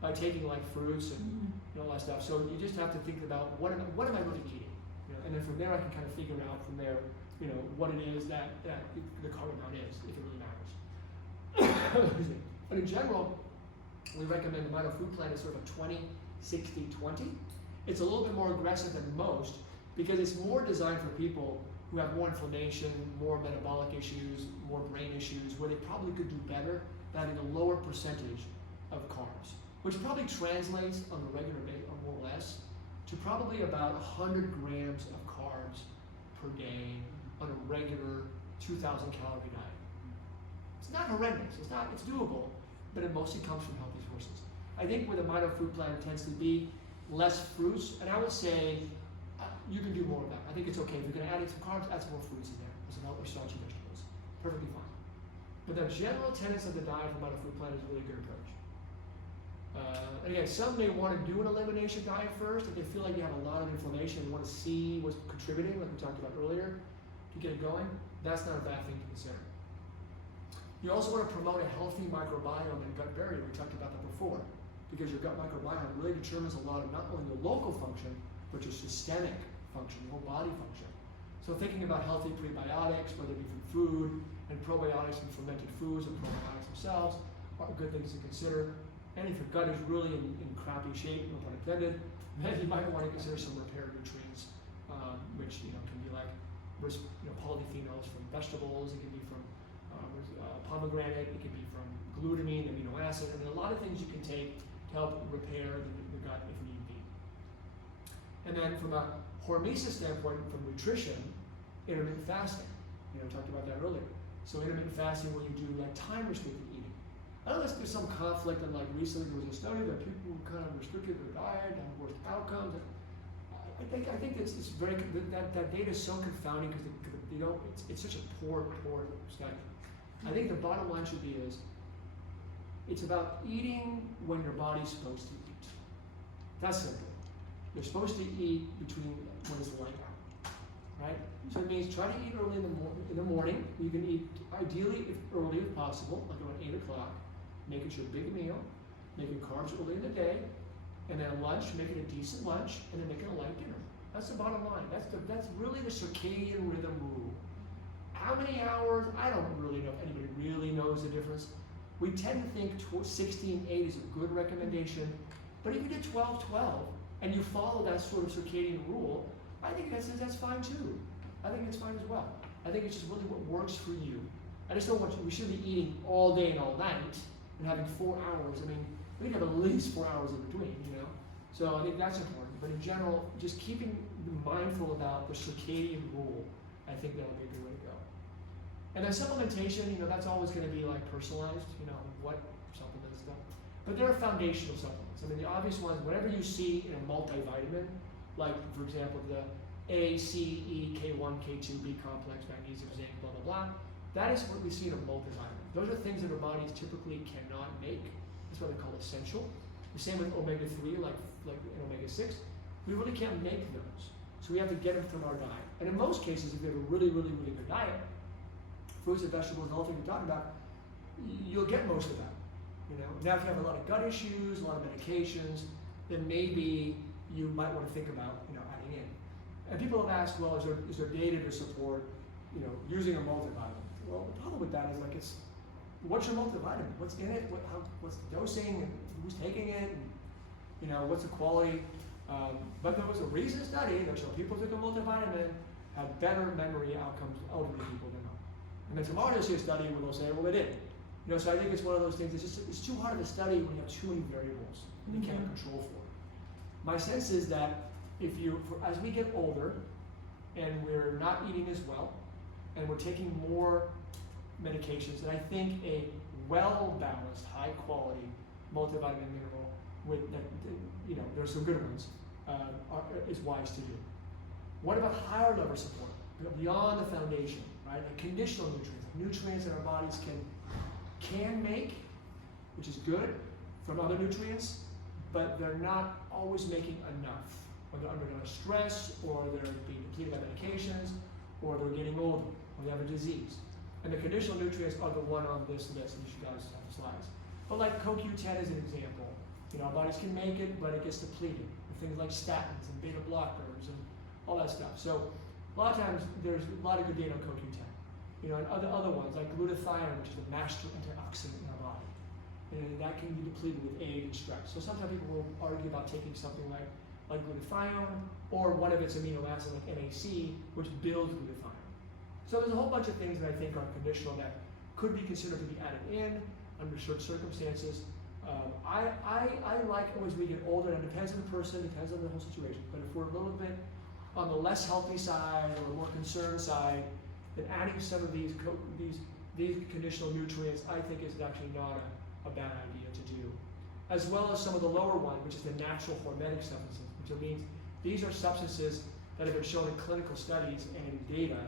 by taking like fruits and all that stuff. So you just have to think about what am I really eating, and then from there I can kind of figure out from there, what it is that the carb amount is, if it really matters. But in general, we recommend the Mito Food Plan is sort of a 20-60-20. It's a little bit more aggressive than most because it's more designed for people who have more inflammation, more metabolic issues, more brain issues, where they probably could do better by having a lower percentage of carbs, which probably translates on a regular basis, or more or less, to probably about 100 grams of carbs per day on a regular 2,000 calorie diet. It's not horrendous, it's doable, but it mostly comes from healthy sources. I think with a Mito Food Plan, it tends to be less fruits, and I would say you can do more of that. I think it's okay. If you're going to add in some carbs, add some more fruits in there, or starchy vegetables. Perfectly fine. But the general tenets of the diet for Mito Food Plan is a really good approach. And again, some may want to do an elimination diet first if they feel like you have a lot of inflammation and want to see what's contributing, like we talked about earlier, to get it going. That's not a bad thing to consider. You also want to promote a healthy microbiome and gut barrier. We talked about that before, because your gut microbiome really determines a lot of not only your local function, but your systemic function, your whole body function. So thinking about healthy prebiotics, whether it be from food, and probiotics from fermented foods or probiotics themselves, are good things to consider. And if your gut is really in crappy shape, no pun intended, then you might want to consider some repair nutrients, which can be like polyphenols from vegetables. It can be from pomegranate. It can be from glutamine, amino acid. I mean, a lot of things you can take to help repair the gut if need be. And then from a hormesis standpoint, from nutrition, intermittent fasting. We talked about that earlier. So intermittent fasting, where you do like time restricted eating. I know there's some conflict, and like recently there was a study that people who kind of restricted their diet and worse outcomes. I think it's very that data is so confounding because it's such a poor study. I think the bottom line should be it's about eating when your body's supposed to eat. That's simple. You're supposed to eat between when it's light out, right? So it means try to eat early in the morning. You can eat ideally early if possible, like around 8 o'clock. Make it your big meal, making carbs early in the day, and then lunch, make it a decent lunch, and then make it a light dinner. That's the bottom line. That's really the circadian rhythm rule. How many hours? I don't really know if anybody really knows the difference. We tend to think 16-8 is a good recommendation, but if you did 12-12 and you follow that sort of circadian rule, I think that's fine too. I think it's fine as well. I think it's just really what works for you. I just don't want we should be eating all day and all night and having 4 hours. I mean, we need to have at least 4 hours in between, So I think that's important. But in general, just keeping mindful about the circadian rule, I think that'll be a good way to go. And then supplementation, that's always going to be like personalized, what supplements stuff. But there are foundational supplements. I mean, the obvious ones, whatever you see in a multivitamin, like for example, the A, C, E, K1, K2, B complex, magnesium, zinc, blah, blah, blah. That is what we see in a multivitamin. Those are things that our bodies typically cannot make. That's what they call essential. The same with omega-3, like omega-6. We really can't make those. So we have to get them from our diet. And in most cases, if you have a really, really, really good diet, fruits and vegetables and all the things we're talking about, you'll get most of that. Now if you have a lot of gut issues, a lot of medications, then maybe you might want to think about adding in. And people have asked, well, is there data to support using a multivitamin? Well, the problem with that is what's your multivitamin? What's in it? What's the dosing? And who's taking it? And what's the quality? But there was a recent study that showed people who took a multivitamin had better memory outcomes than elderly people than not. And then tomorrow you'll see a study where they'll say, well, they didn't. So I think it's one of those things. It's too hard of a study when you have too many variables and you can't control for. My sense is that as we get older and we're not eating as well and we're taking more medications, and I think a well-balanced, high-quality multivitamin mineral with there's some good ones is wise to do. What about higher level support beyond the foundation, right? Like conditional nutrients that our bodies can make, which is good from other nutrients, but they're not always making enough. Or they're under stress, or they're being depleted by medications, or they're getting older, or they have a disease. And the conditional nutrients are the one on this list, and you guys have slides. But like CoQ10 is an example. Our bodies can make it, but it gets depleted. With things like statins and beta blockers and all that stuff. So a lot of times there's a lot of good data on CoQ10. And other ones like glutathione, which is the master antioxidant in our body. And that can be depleted with age and stress. So sometimes people will argue about taking something like glutathione or one of its amino acids like NAC, which builds glutathione. So there's a whole bunch of things that I think are conditional that could be considered to be added in under certain circumstances. I like as we get older, and it depends on the person, depends on the whole situation, but if we're a little bit on the less healthy side or a more concerned side, then adding some of these conditional nutrients, I think is actually not a bad idea to do. As well as some of the lower one, which is the natural hormetic substances, which means these are substances that have been shown in clinical studies and in data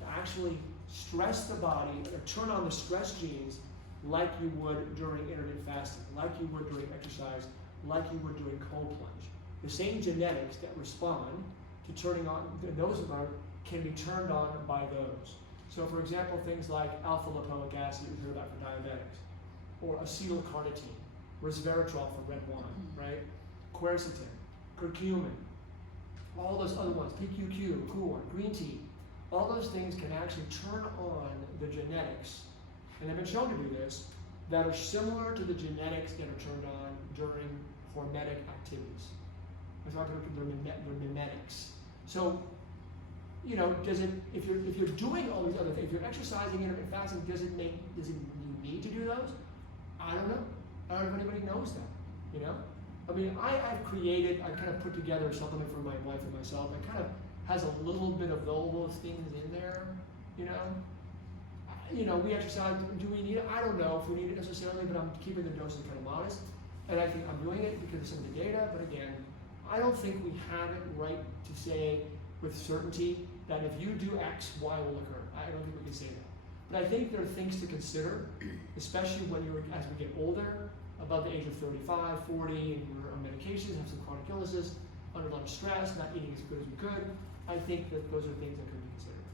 to actually stress the body or turn on the stress genes like you would during intermittent fasting, like you would during exercise, like you would during cold plunge. The same genetics that respond to turning on those can be turned on by those. So for example, things like alpha lipoic acid you hear about for diabetics, or acetylcarnitine, resveratrol for red wine, right? Quercetin, curcumin, all those other ones, PQQ, corn, green tea, all those things can actually turn on the genetics, and they've been shown to do this, that are similar to the genetics that are turned on during hormetic activities. We're talking about their mimetics. So, you know, does it, if you're doing all these other things, if you're exercising, intermittent fasting, does it you need to do those? I don't know. I don't know if anybody knows that, you know? I mean, I've kind of put together a supplement for my wife and myself that kind of has a little bit of all those things in there, you know? You know, we exercise, do we need it? I don't know if we need it necessarily, but I'm keeping the doses kind of modest. And I think I'm doing it because of some of the data, but again, I don't think we have it right to say with certainty that if you do X, Y will occur. I don't think we can say that. But I think there are things to consider, especially when as we get older, above the age of 35, 40, and we're on medications, have some chronic illnesses, under a lot of stress, not eating as good as we could. I think that those are things that could be considered.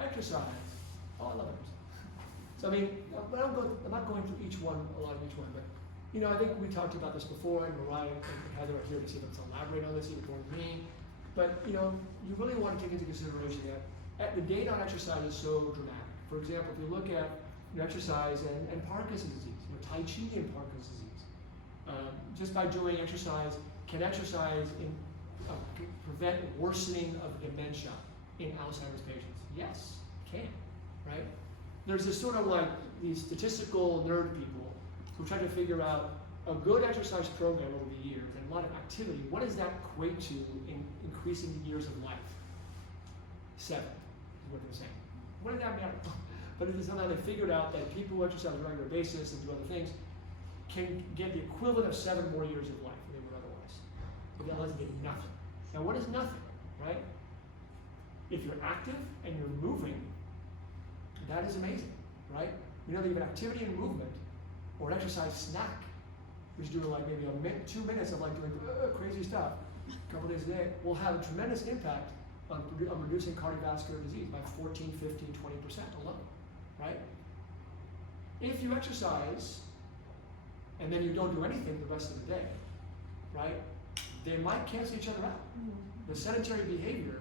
Exercise. Oh, I love exercise. So I mean, but I'm not going through each one, a lot of each one, but you know, I think we talked about this before, and Mariah and Heather are here to see if it's elaborate on this, even more than me. But you know, you really want to take into consideration that the data on exercise is so dramatic. For example, if you look at exercise and Parkinson's disease, Tai Chi and Parkinson's disease, just by doing exercise, can exercise prevent worsening of dementia in Alzheimer's patients? Yes, it can, right? There's this sort of like these statistical nerd people who try to figure out a good exercise program over the years and a lot of activity. What does that equate to in increasing the years of life? 7 is what they're saying. What does that matter? But it is somehow they figured out that people who exercise on a regular basis and do other things can get the equivalent of 7 more years of life than they would otherwise. But that doesn't get nothing. Now what is nothing, right? If you're active and you're moving, that is amazing, right? We know that even activity and movement, or an exercise snack, which is doing like maybe 2 minutes of like doing crazy stuff a couple days a day, will have a tremendous impact on reducing cardiovascular disease by 14, 15, 20% alone, right? If you exercise and then you don't do anything the rest of the day, right, they might cancel each other out. The sedentary behavior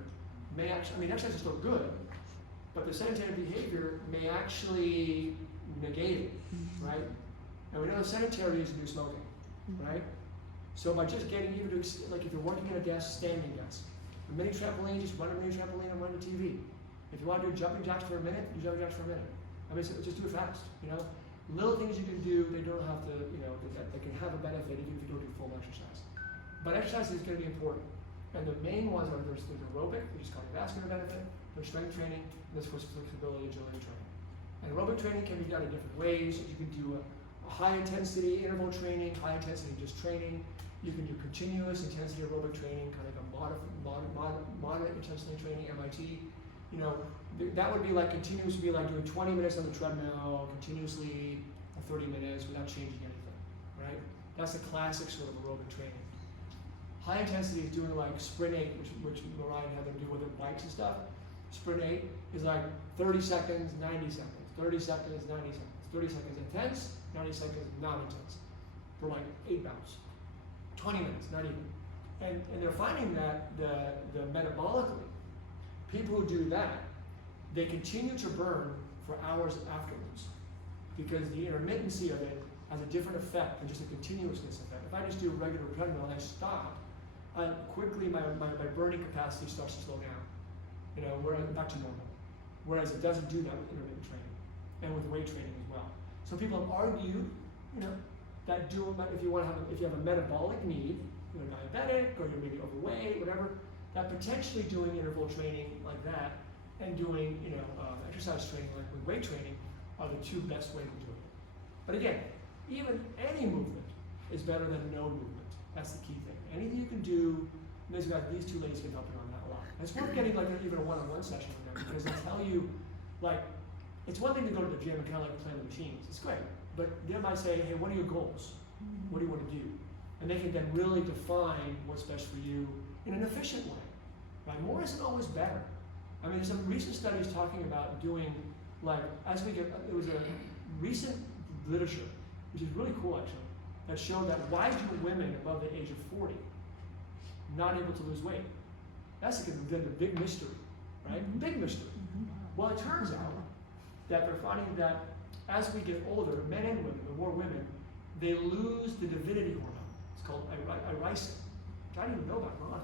may actually, I mean, exercise is still good, but the sedentary behavior may actually negate it, right? And we know the sedentary is new smoking, right? So by just getting you to, like if you're working at a desk, standing desk, a mini trampoline, just run a mini trampoline and run the TV. If you want to do jumping jacks for a minute, do jumping jacks for a minute. I mean, so just do it fast, you know? Little things you can do, they don't have to, you know, they can have a benefit even if you don't do full exercise. But exercise is going to be important. And the main ones are there's aerobic, which is cardiovascular benefit, there's strength training, and there's flexibility, agility training. And aerobic training can be done in different ways. You can do a high intensity interval training, high intensity just training. You can do continuous intensity aerobic training, kind of a moderate intensity training, MIT. You know, that would be like continuous, would be like doing 20 minutes on the treadmill continuously, or 30 minutes without changing anything, right? That's the classic sort of aerobic training. High intensity is doing like sprint 8, which Mariah and Heather do with their bikes and stuff. Sprint 8 is like 30 seconds, 90 seconds, 30 seconds, 90 seconds, 30 seconds intense, 90 seconds not intense, for like 8 bounds. 20 minutes, not even. And they're finding that the metabolically, people who do that, they continue to burn for hours afterwards because the intermittency of it has a different effect than just a continuousness effect. If I just do a regular treadmill and I stop, quickly my burning capacity starts to slow down, you know, back to normal. Whereas it doesn't do that with intermittent training and with weight training as well. So people have argued, you know, that if you have a metabolic need, you're diabetic or you're maybe overweight, whatever, that potentially doing interval training like that and doing, you know, exercise training like with weight training are the 2 best ways to do it. But again, even any movement is better than no movement. That's the key thing. Anything you can do, these 2 ladies can help you on that a lot. And it's worth getting like even a one-on-one session with them because they tell you, like, it's one thing to go to the gym and kind of like play the machines. It's great. But they might say, hey, what are your goals? What do you want to do? And they can then really define what's best for you in an efficient way. Right? More isn't always better. I mean, there's some recent studies talking about doing, like, there was a recent literature, which is really cool actually, that showed that why do women above the age of 40 not able to lose weight? That's the big mystery, right? Big mystery. Well, it turns out that they're finding that as we get older, men and women, the more women, they lose the divinity hormone. It's called irisin. I didn't even know about it.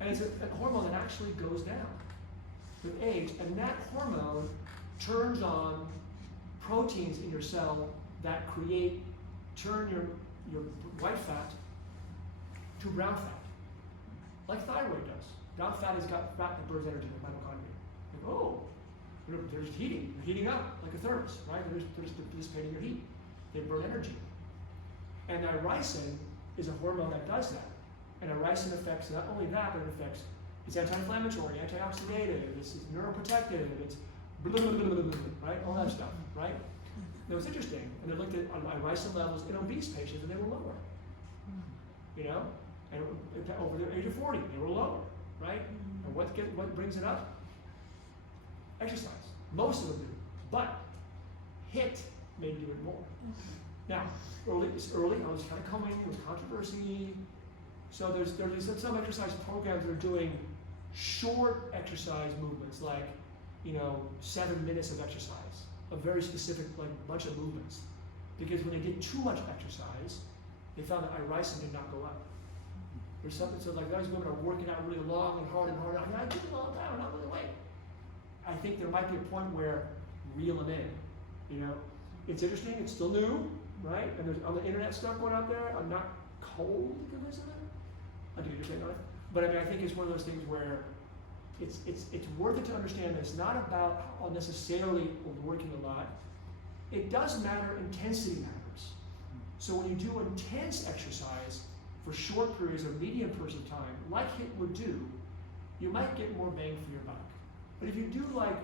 And it's a hormone that actually goes down with age, and that hormone turns on proteins in your cell that turn your white fat to brown fat, like thyroid does. Brown fat has got fat that burns energy, like mitochondria. Like, oh, there's heating. You're heating up like a thermos, right? There's dissipating your heat. They burn energy. And irisin is a hormone that does that. And irisin affects not only that, but it affects, it's anti-inflammatory, antioxidative, it's neuroprotective, it's blah, blah, blah, blah, blah, right? All that stuff, right? It was interesting. And they looked at irisin levels in obese patients, and they were lower. You know? And over the age of 40, they were lower, right? And what brings it up? Exercise. Most of them do. But HIIT may do it more. Now, it's early, I was kind of coming with controversy. So there's some exercise programs that are doing short exercise movements, like, 7 minutes of exercise, a very specific, like, bunch of movements. Because when they did too much exercise, they found that irisin did not go up. There's something, so like those women are working out really long and hard and hard. I mean, I do it all the time, I'm not really weight. I think there might be a point where reel them in, It's interesting, it's still new, right? And there's on the internet stuff going out there. I'm not cold to listen to it. I do understand that. But I mean, I think it's one of those things where it's worth it to understand that it's not about necessarily working a lot. It does matter, intensity matters. So when you do intense exercise for short periods or medium periods of time, like HIIT would do, you might get more bang for your buck. But if you do like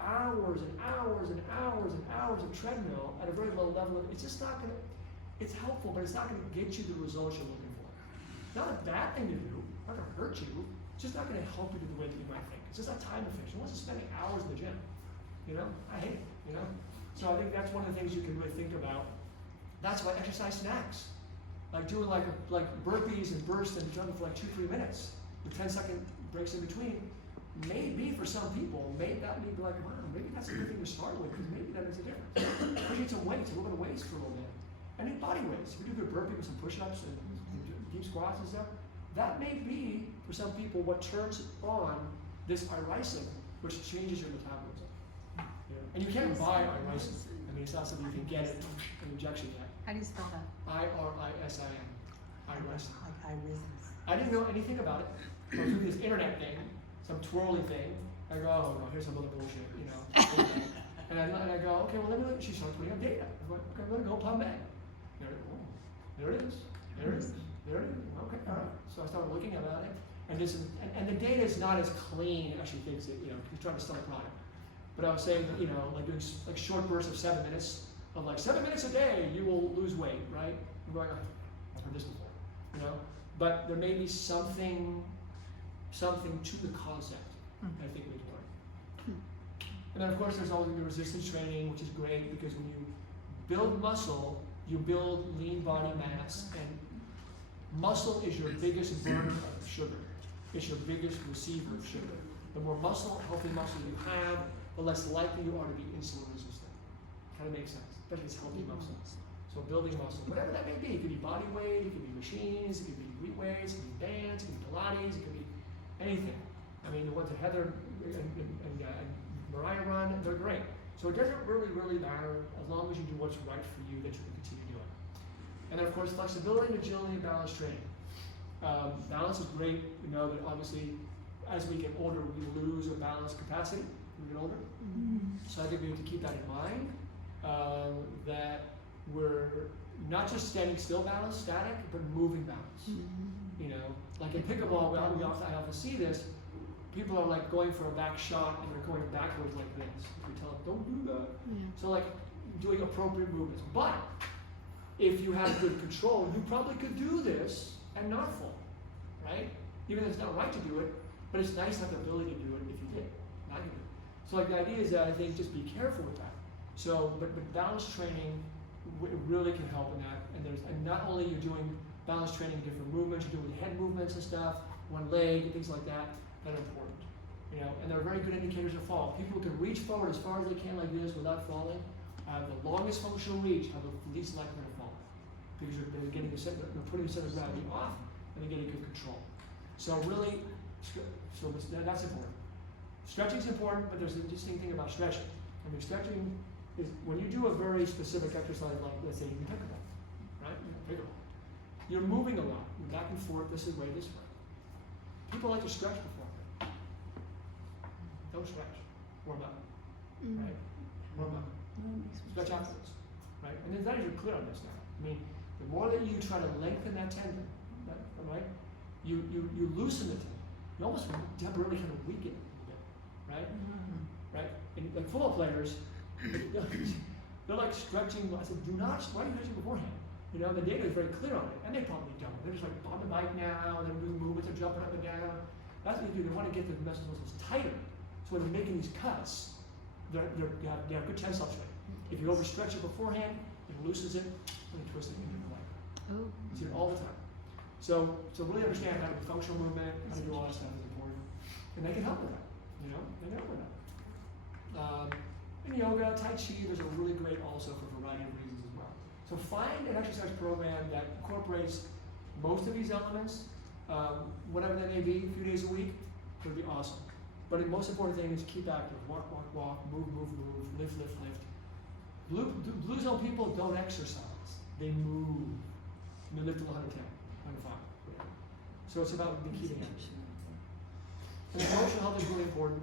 hours and hours and hours and hours of treadmill at a very low level, it's just not gonna, it's helpful, but it's not gonna get you the results you're looking for. Not a bad thing to do, not gonna hurt you, it's just not gonna help you do the way that you might think. It's just not time efficient. Unless you're spending hours in the gym. I hate it, So I think that's one of the things you can really think about. That's why exercise snacks. Like doing like burpees and bursts and jumping for like 2-3 minutes with 10-second breaks in between. Maybe for some people, that may be like, wow, maybe that's a good thing to start with, because maybe that makes a difference. Or need some weights, a little bit of weights for a little bit. And then body weights. If you do a good burpee with some push-ups and deep squats and stuff, that may be, for some people, what turns on this irisin, which changes your metabolism. And you can't buy irisin. I mean, it's not something you can get it an injection yet. How do you spell that? I-R-I-S-I-N. Irisin. Like irisins. I didn't know anything about it. I was doing this internet thing, some twirly thing. I go, oh no, here's some other bullshit, and I go, okay, well she starts putting up data. I'm like, okay, I'm gonna go PubMed. There it is. There it is. There it is. Okay, all right. So I started looking about it, and the data is not as clean as she thinks it. He's trying to sell a product. But I was saying that, like doing like short bursts of 7 minutes, of like 7 minutes a day, you will lose weight, right? I'm going, I've heard this before, But there may be something to the concept I think we can learn. And then of course there's always the resistance training, which is great because when you build muscle, you build lean body mass, and muscle is your biggest burner of sugar. It's your biggest receiver of sugar. The more healthy muscle you have, the less likely you are to be insulin resistant. Kind of makes sense, especially it's healthy muscle. So building muscle, whatever that may be. It could be body weight, it could be machines, it could be weight weights, it could be bands, it could be Pilates, it could be anything. I mean, the ones that Heather and Mariah run, they're great. So it doesn't really matter as long as you do what's right for you that you can continue doing. And then of course, flexibility, agility, and balance training. Balance is great. We know that obviously as we get older, we lose our balance capacity when we get older. So I think we have to keep that in mind, that we're not just standing still balance, static, but moving balance. Like in pickleball, I often see this. People are like going for a back shot and they're going backwards like this. We tell them, don't do that. So like doing appropriate movements. But if you have good control, you probably could do this and not fall, right? Even if it's not right to do it, But it's nice to have the ability to do it if you did. Not you did. So like the idea is that I think just be careful with that. So, but balance training really can help in that. And not only you're doing balance training, different movements, you're doing head movements and stuff, one leg, things like that are important. You know, and they're very good indicators of fall. People who can reach forward as far as they can like this without falling, have the longest functional reach, have the least likelihood of falling. Because they're getting they're putting the center of gravity off and they're getting good control. So really, that's important. Stretching is important, but there's an interesting thing about stretching. I mean, stretching is when you do a very specific exercise, like let's say you can pickleball, right? Pickleball. You're moving a lot. You're back and forth, this way, this way. People like to stretch before. Don't stretch. Warm up. Right? Warm up. Stretch afterwards. Right? And then you're clear on this now. I mean, the more that you try to lengthen that tendon, right? You loosen the tendon. You almost temporarily kind of weaken it a little bit. Right? Right? And like football players, they're like stretching. I said, why are you stretching beforehand? You know, the data is very clear on it, and they probably don't. They're just like on the bike now, they're doing movements, they're jumping up and down. That's what they do. They want to get the muscles tighter. So when they're making these cuts, they have good tensile strength. If you overstretch it beforehand, it loosens it, and you twist it into the leg. You see it all the time. So really understand how to do functional movement, how to do all that stuff is important. And they can help with that. You know, they can help with that. In yoga, Tai Chi, there's a really great also for a variety of reasons as well. So find an exercise program that incorporates most of these elements, whatever they may be, a few days a week, would be awesome. But the most important thing is keep active. Walk, walk, walk, move, move, move, lift, lift, lift. Blue zone people don't exercise. They move. And they lift to 110, 105, whatever. So it's about keeping active. And emotional health is really important.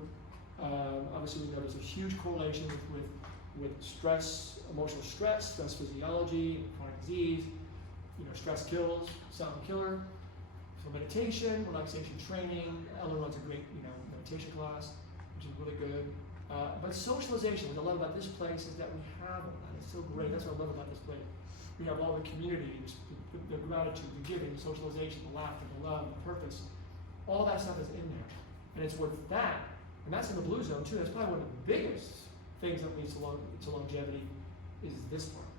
Obviously, we know there's a huge correlation with stress, emotional stress physiology, chronic disease. You know, stress kills, silent killer. So meditation, relaxation training. Ella runs a great, meditation class, which is really good. But socialization, what I love about this place is that we have all that. It's so great. That's what I love about this place. We have all the community, the gratitude, the giving, the socialization, the laughter, the love, the purpose. All that stuff is in there. And it's with that. And that's in the blue zone too. That's probably one of the biggest things that leads to longevity is this part.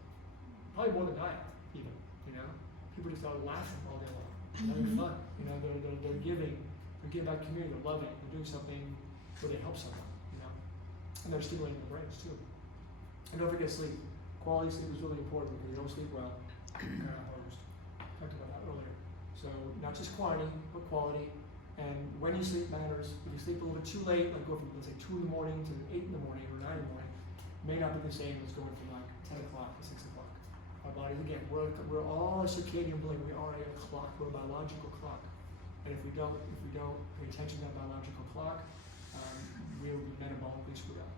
Probably more than diet, even. People just are laughing all day long, having fun. They're giving back to community, they're loving, they're doing something where they help someone. And they're stimulating the brains too. And don't forget sleep. Quality sleep is really important because you don't sleep well. Talked about that earlier. So not just quantity, but quality. And when you sleep matters. If you sleep a little bit too late, like go from let's say 2 in the morning to 8 in the morning or 9 in the morning, may not be the same as going from like 10 o'clock to 6 o'clock. Our bodies, again, we're all a circadian blink. We are a clock. We're a biological clock. And if we don't pay attention to that biological clock, we will be metabolically screwed up.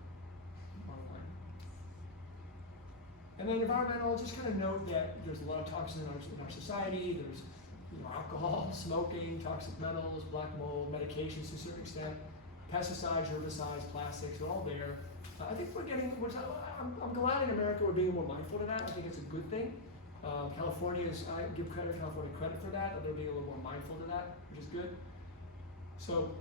And then environmental, just kind of note that there's a lot of toxins in our society. There's alcohol, smoking, toxic metals, black mold, medications to a certain extent, pesticides, herbicides, plastics, they're all there. I think I'm glad in America we're being more mindful of that. I think it's a good thing. I give California credit for that they're being a little more mindful of that, which is good. So,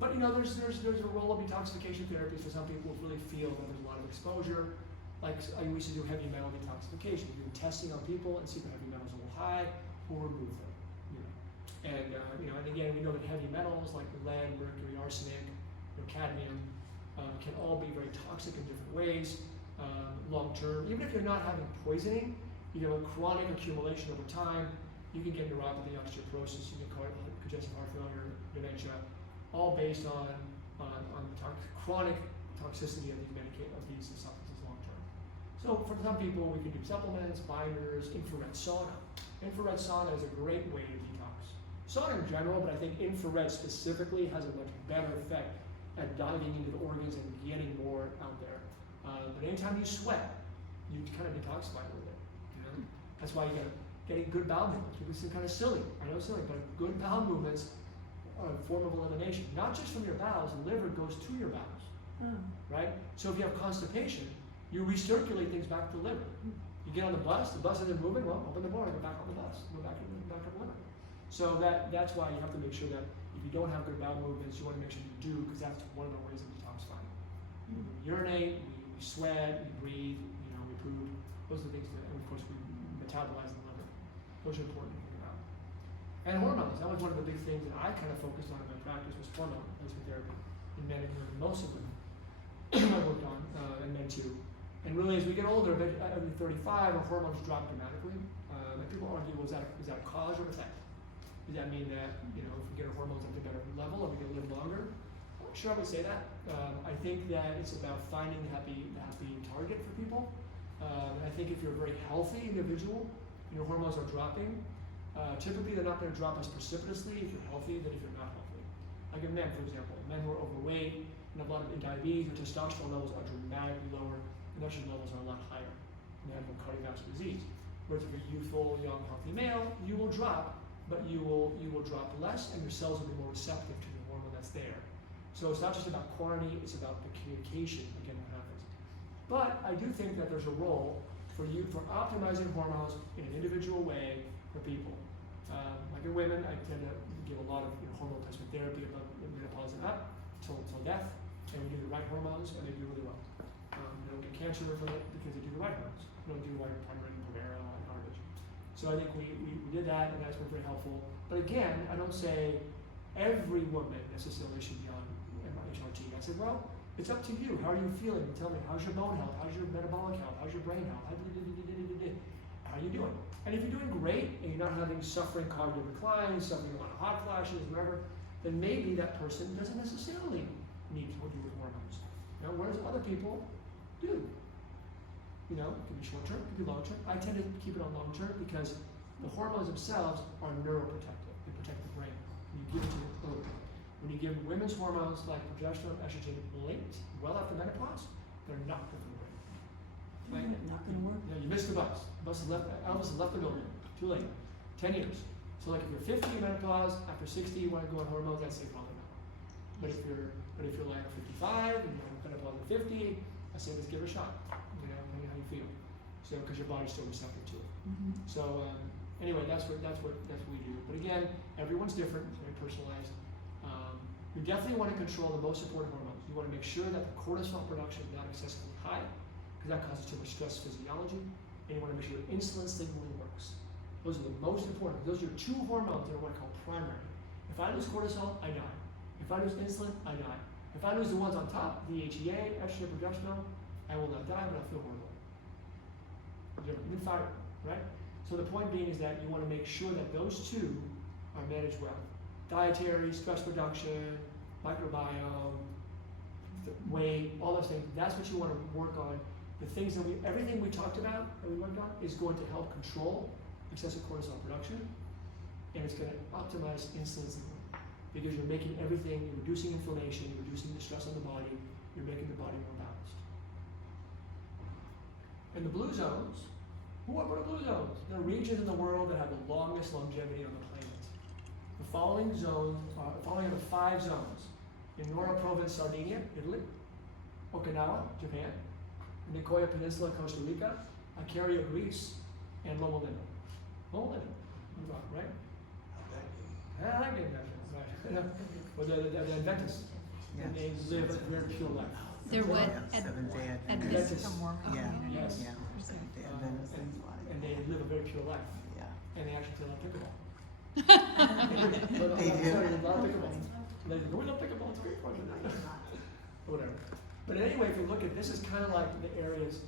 but there's a role of detoxification therapies for some people who really feel that there's a lot of exposure. Like I used to do heavy metal detoxification. We do testing on people and see if the heavy metals are a little high, or remove them. And and again, we know that heavy metals like lead, mercury, arsenic, cadmium can all be very toxic in different ways, long term. Even if you're not having poisoning, a chronic accumulation over time, you can get neuropathy, osteoporosis, you can get congestive heart failure, dementia, all based on chronic toxicity of these substances long term. So for some people, we can do supplements, binders, infrared sauna. Infrared sauna is a great way to detox. Sauna in general, but I think infrared specifically has a much better effect at diving into the organs and getting more out there. But anytime you sweat, you kind of detoxify a little bit. That's why you got getting good bowel movements. People seem kind of silly. I know it's silly, but good bowel movements are a form of elimination. Not just from your bowels, the liver goes to your bowels. Right? So if you have constipation, you recirculate things back to the liver. You get on the bus isn't moving, well, open the door, go back on the bus, go back on the liver. So that's why you have to make sure that If you don't have good bowel movements, you want to make sure you do, because that's one of the ways that we detoxify. We urinate, we sweat, we breathe, we poop. Those are the things that, and of course, we metabolize in the liver. Those are important to think about. And hormones, that was one of the big things that I kind of focused on in my practice, was hormone replacement therapy in men and women, most of them I worked on, and men too. And really, as we get older, every 35, our hormones drop dramatically. And people argue, well, is that a cause or effect? Does that mean that, if we get our hormones up to a better level, are we going to live longer? I'm not sure I would say that. I think that it's about finding the happy target for people. And I think if you're a very healthy individual, and your hormones are dropping, typically they're not going to drop as precipitously if you're healthy than if you're not healthy. Like in men, for example, men who are overweight and have a lot of diabetes, their testosterone levels are dramatically lower, and estrogen levels are a lot higher, and they have more cardiovascular disease. Whereas if you're youthful, young, healthy male, you will drop, but you will drop less, and your cells will be more receptive to the hormone that's there. So it's not just about quantity, it's about the communication, again, what happens. But I do think that there's a role for optimizing hormones in an individual way for people. Like in women, I tend to give a lot of hormone replacement therapy about menopause and up till death, and we do the right hormones, and they do really well. They don't get cancer from it because they do the right hormones. They don't do like primary Primera and garbage. So I think we did that, and that's been very helpful. But again, I don't say every woman necessarily should be on HRT. I said, well, it's up to you. How are you feeling? Tell me, how's your bone health? How's your metabolic health? How's your brain health? How are you doing? And if you're doing great and you're not having suffering cognitive decline, suffering a lot of hot flashes, whatever, then maybe that person doesn't necessarily need to do with hormones. Whereas other people do. It can be short term, it can be long term. I tend to keep it on long term because the hormones themselves are neuroprotective. They protect the brain. When you give it to them early. When you give women's hormones like progesterone, estrogen late, well after menopause, they're not good for the brain. Right? Not going to work. Yeah, you missed the bus. Elvis has left the building. Too late. 10 years. So like if you're 50 in menopause, after 60 you want to go on hormones, that's safe probably not. But if you're like 55 and you're on menopause at 50, I say let's give it a shot. Depending how you feel. So because your body's still receptive to it. Mm-hmm. So anyway, that's what we do. But again, everyone's different, it's very personalized. You definitely want to control the most important hormones. You want to make sure that the cortisol production is not excessively high, because that causes too much stress physiology. And you want to make sure that insulin signaling works. Those are the most important. Those are your two hormones that are what I call primary. If I lose cortisol, I die. If I lose insulin, I die. If I lose the ones on top, DHEA, estrogen, progesterone, I will not die, but I'll feel horrible. You're fired, right? So the point being is that you want to make sure that those two are managed well. Dietary, stress reduction, microbiome, weight, all those things. That's what you want to work on. The things that everything we talked about that we worked on is going to help control excessive cortisol production, and it's going to optimize insulin signaling because you're making everything, you're reducing inflammation, you're reducing the stress on the body, you're making the body more balanced. And the blue zones, what are blue zones? They're regions in the world that have the longest longevity on the planet. The following are the 5 zones. In Nuoro Province, Sardinia, Italy, Okinawa, Japan, Nicoya Peninsula, Costa Rica, Icaria, Greece, and Loma Linda. Loma Linda, right? I like it, right? Or the Adventists. Yes. And they live a very pure life. They're what? Seventh-day Adventists. Adventists. Yeah. Yes. Yeah. Seventh-day Adventists. And they live a very pure life. Yeah. And they actually play a lot of pickleball. They do. Sorry, a lot of pickleball. They go, we love pickleball, it's a great project. Whatever. But anyway, if you look at this, is kind of like the areas.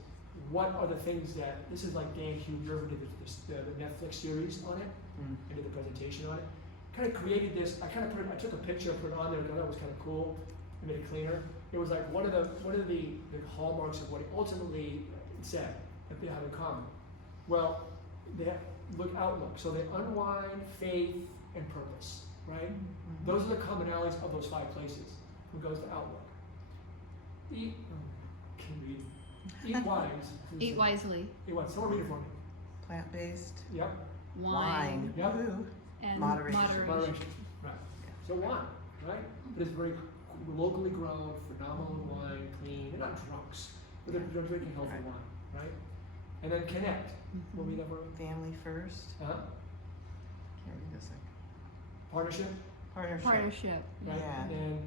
What are the things that this is like? Dan Hugh Gerber did the Netflix series on it, and did the presentation on it. Kind of created this. I took a picture, put it on there, and I thought it was kind of cool. I made it cleaner. It was like one of the hallmarks of what he ultimately said that they have in common. Well, they have outlook. So they unwind, faith, and purpose. Right? Mm-hmm. Those are the commonalities of those 5 places. Who goes to outlook? Eat wise. Eat wisely. Eat wise. Someone read it for me. Plant-based. Yep. Wine. Yep. Ooh. And Moderation. Right. So wine, right? But it's very locally grown, phenomenal wine, clean. They're not drunks, but they're drinking healthy Right. wine, right? And then connect. What we never. Family first. Huh? Can't read this. Partnership. Partnership. Partnership. right? Yeah. And then,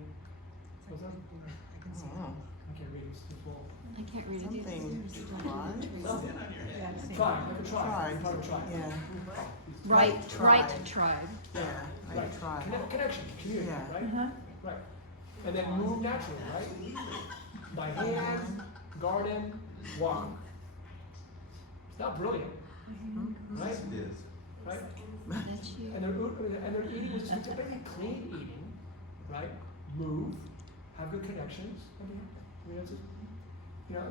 what's that? I don't know. I can't read it, it's too small. I can't read it. Something, try? Try, like a try. Try. Part of try. Yeah, Right, Tribe. right tribe. yeah, like Right. try. Connection, community, Yeah. right? Right. And then move naturally, right? By hand, garden, walk. It's not brilliant, right? It is. Right? That's you. And they're eating, which is basically clean eating, right? Move, have good connections. I mean, it's just, you know,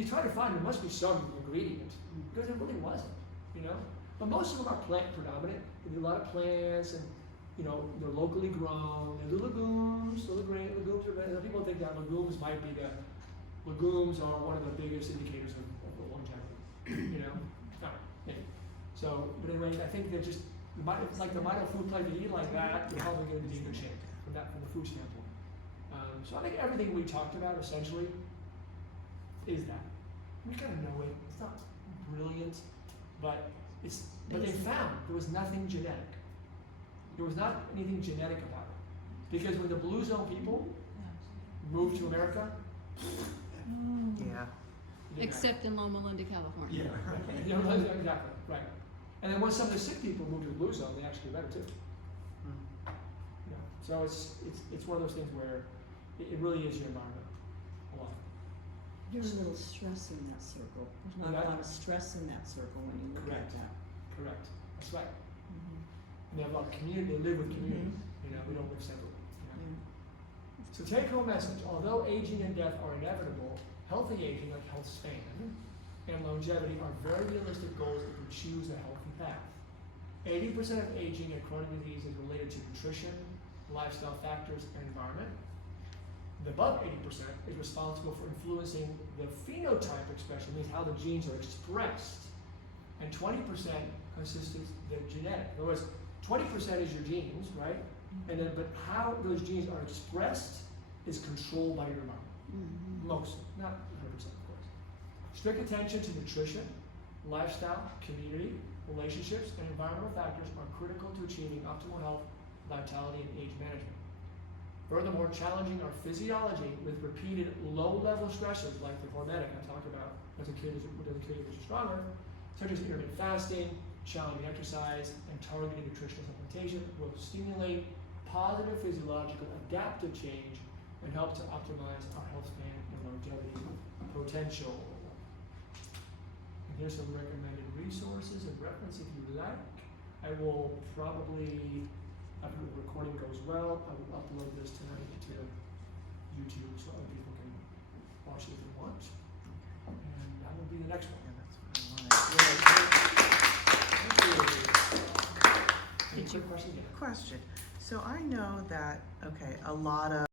you try to find there must be some ingredient because it really wasn't, you know. But most of them are plant predominant. They do a lot of plants, and you know they're locally grown. They do legumes. The legumes are. People think that legumes might be legumes are one of the biggest indicators of longevity. You know, no. Anyway. So, but anyway, I think they're just like the vital food plate. If you eat like that, you're probably going to be in good shape from the food standpoint. So I think everything we talked about essentially is that. We kind of know it. It's not brilliant, but they found there was nothing genetic. There was not anything genetic about it. Because when the blue zone people moved to America, Yeah. Except in Loma Linda, California. Yeah. you know, exactly, right. And then when some of the sick people moved to the blue zone, they actually get better too. You know, so it's one of those things where it really is your environment a lot. There's a little stress in that circle. There's not Yeah. a lot of stress in that circle when you look Correct. at that. Correct. That's right. Mhm. And they have a lot of community. They live with community. You know, we don't live separately. You know? Yeah. So take home message, although aging and death are inevitable, healthy aging, like health span, and longevity are very realistic goals if we choose a healthy path. 80% of aging and chronic disease is related to nutrition, lifestyle factors, and environment. The above 80% is responsible for influencing the phenotype expression, means how the genes are expressed, and 20% consists of the genetic. In other words, 20% is your genes, right? And then, but how those genes are expressed is controlled by your environment. Mhm. Mostly, not 100%, of course. Strict attention to nutrition, lifestyle, community, relationships, and environmental factors are critical to achieving optimal health, vitality, and age management. Furthermore, challenging our physiology with repeated low-level stressors like the hormetic I talked about as a kid is stronger, such as intermittent fasting, challenging exercise, and targeted nutritional supplementation will stimulate positive physiological adaptive change and help to optimize our health span and longevity potential. And here's some recommended resources and reference if you like. I will probably, after the recording goes well, I will upload this tonight to YouTube so other people can watch it if they want. And that will be the next one. Yeah, that's what I wanted. Any quick questions? Question. So I know that, okay, a lot of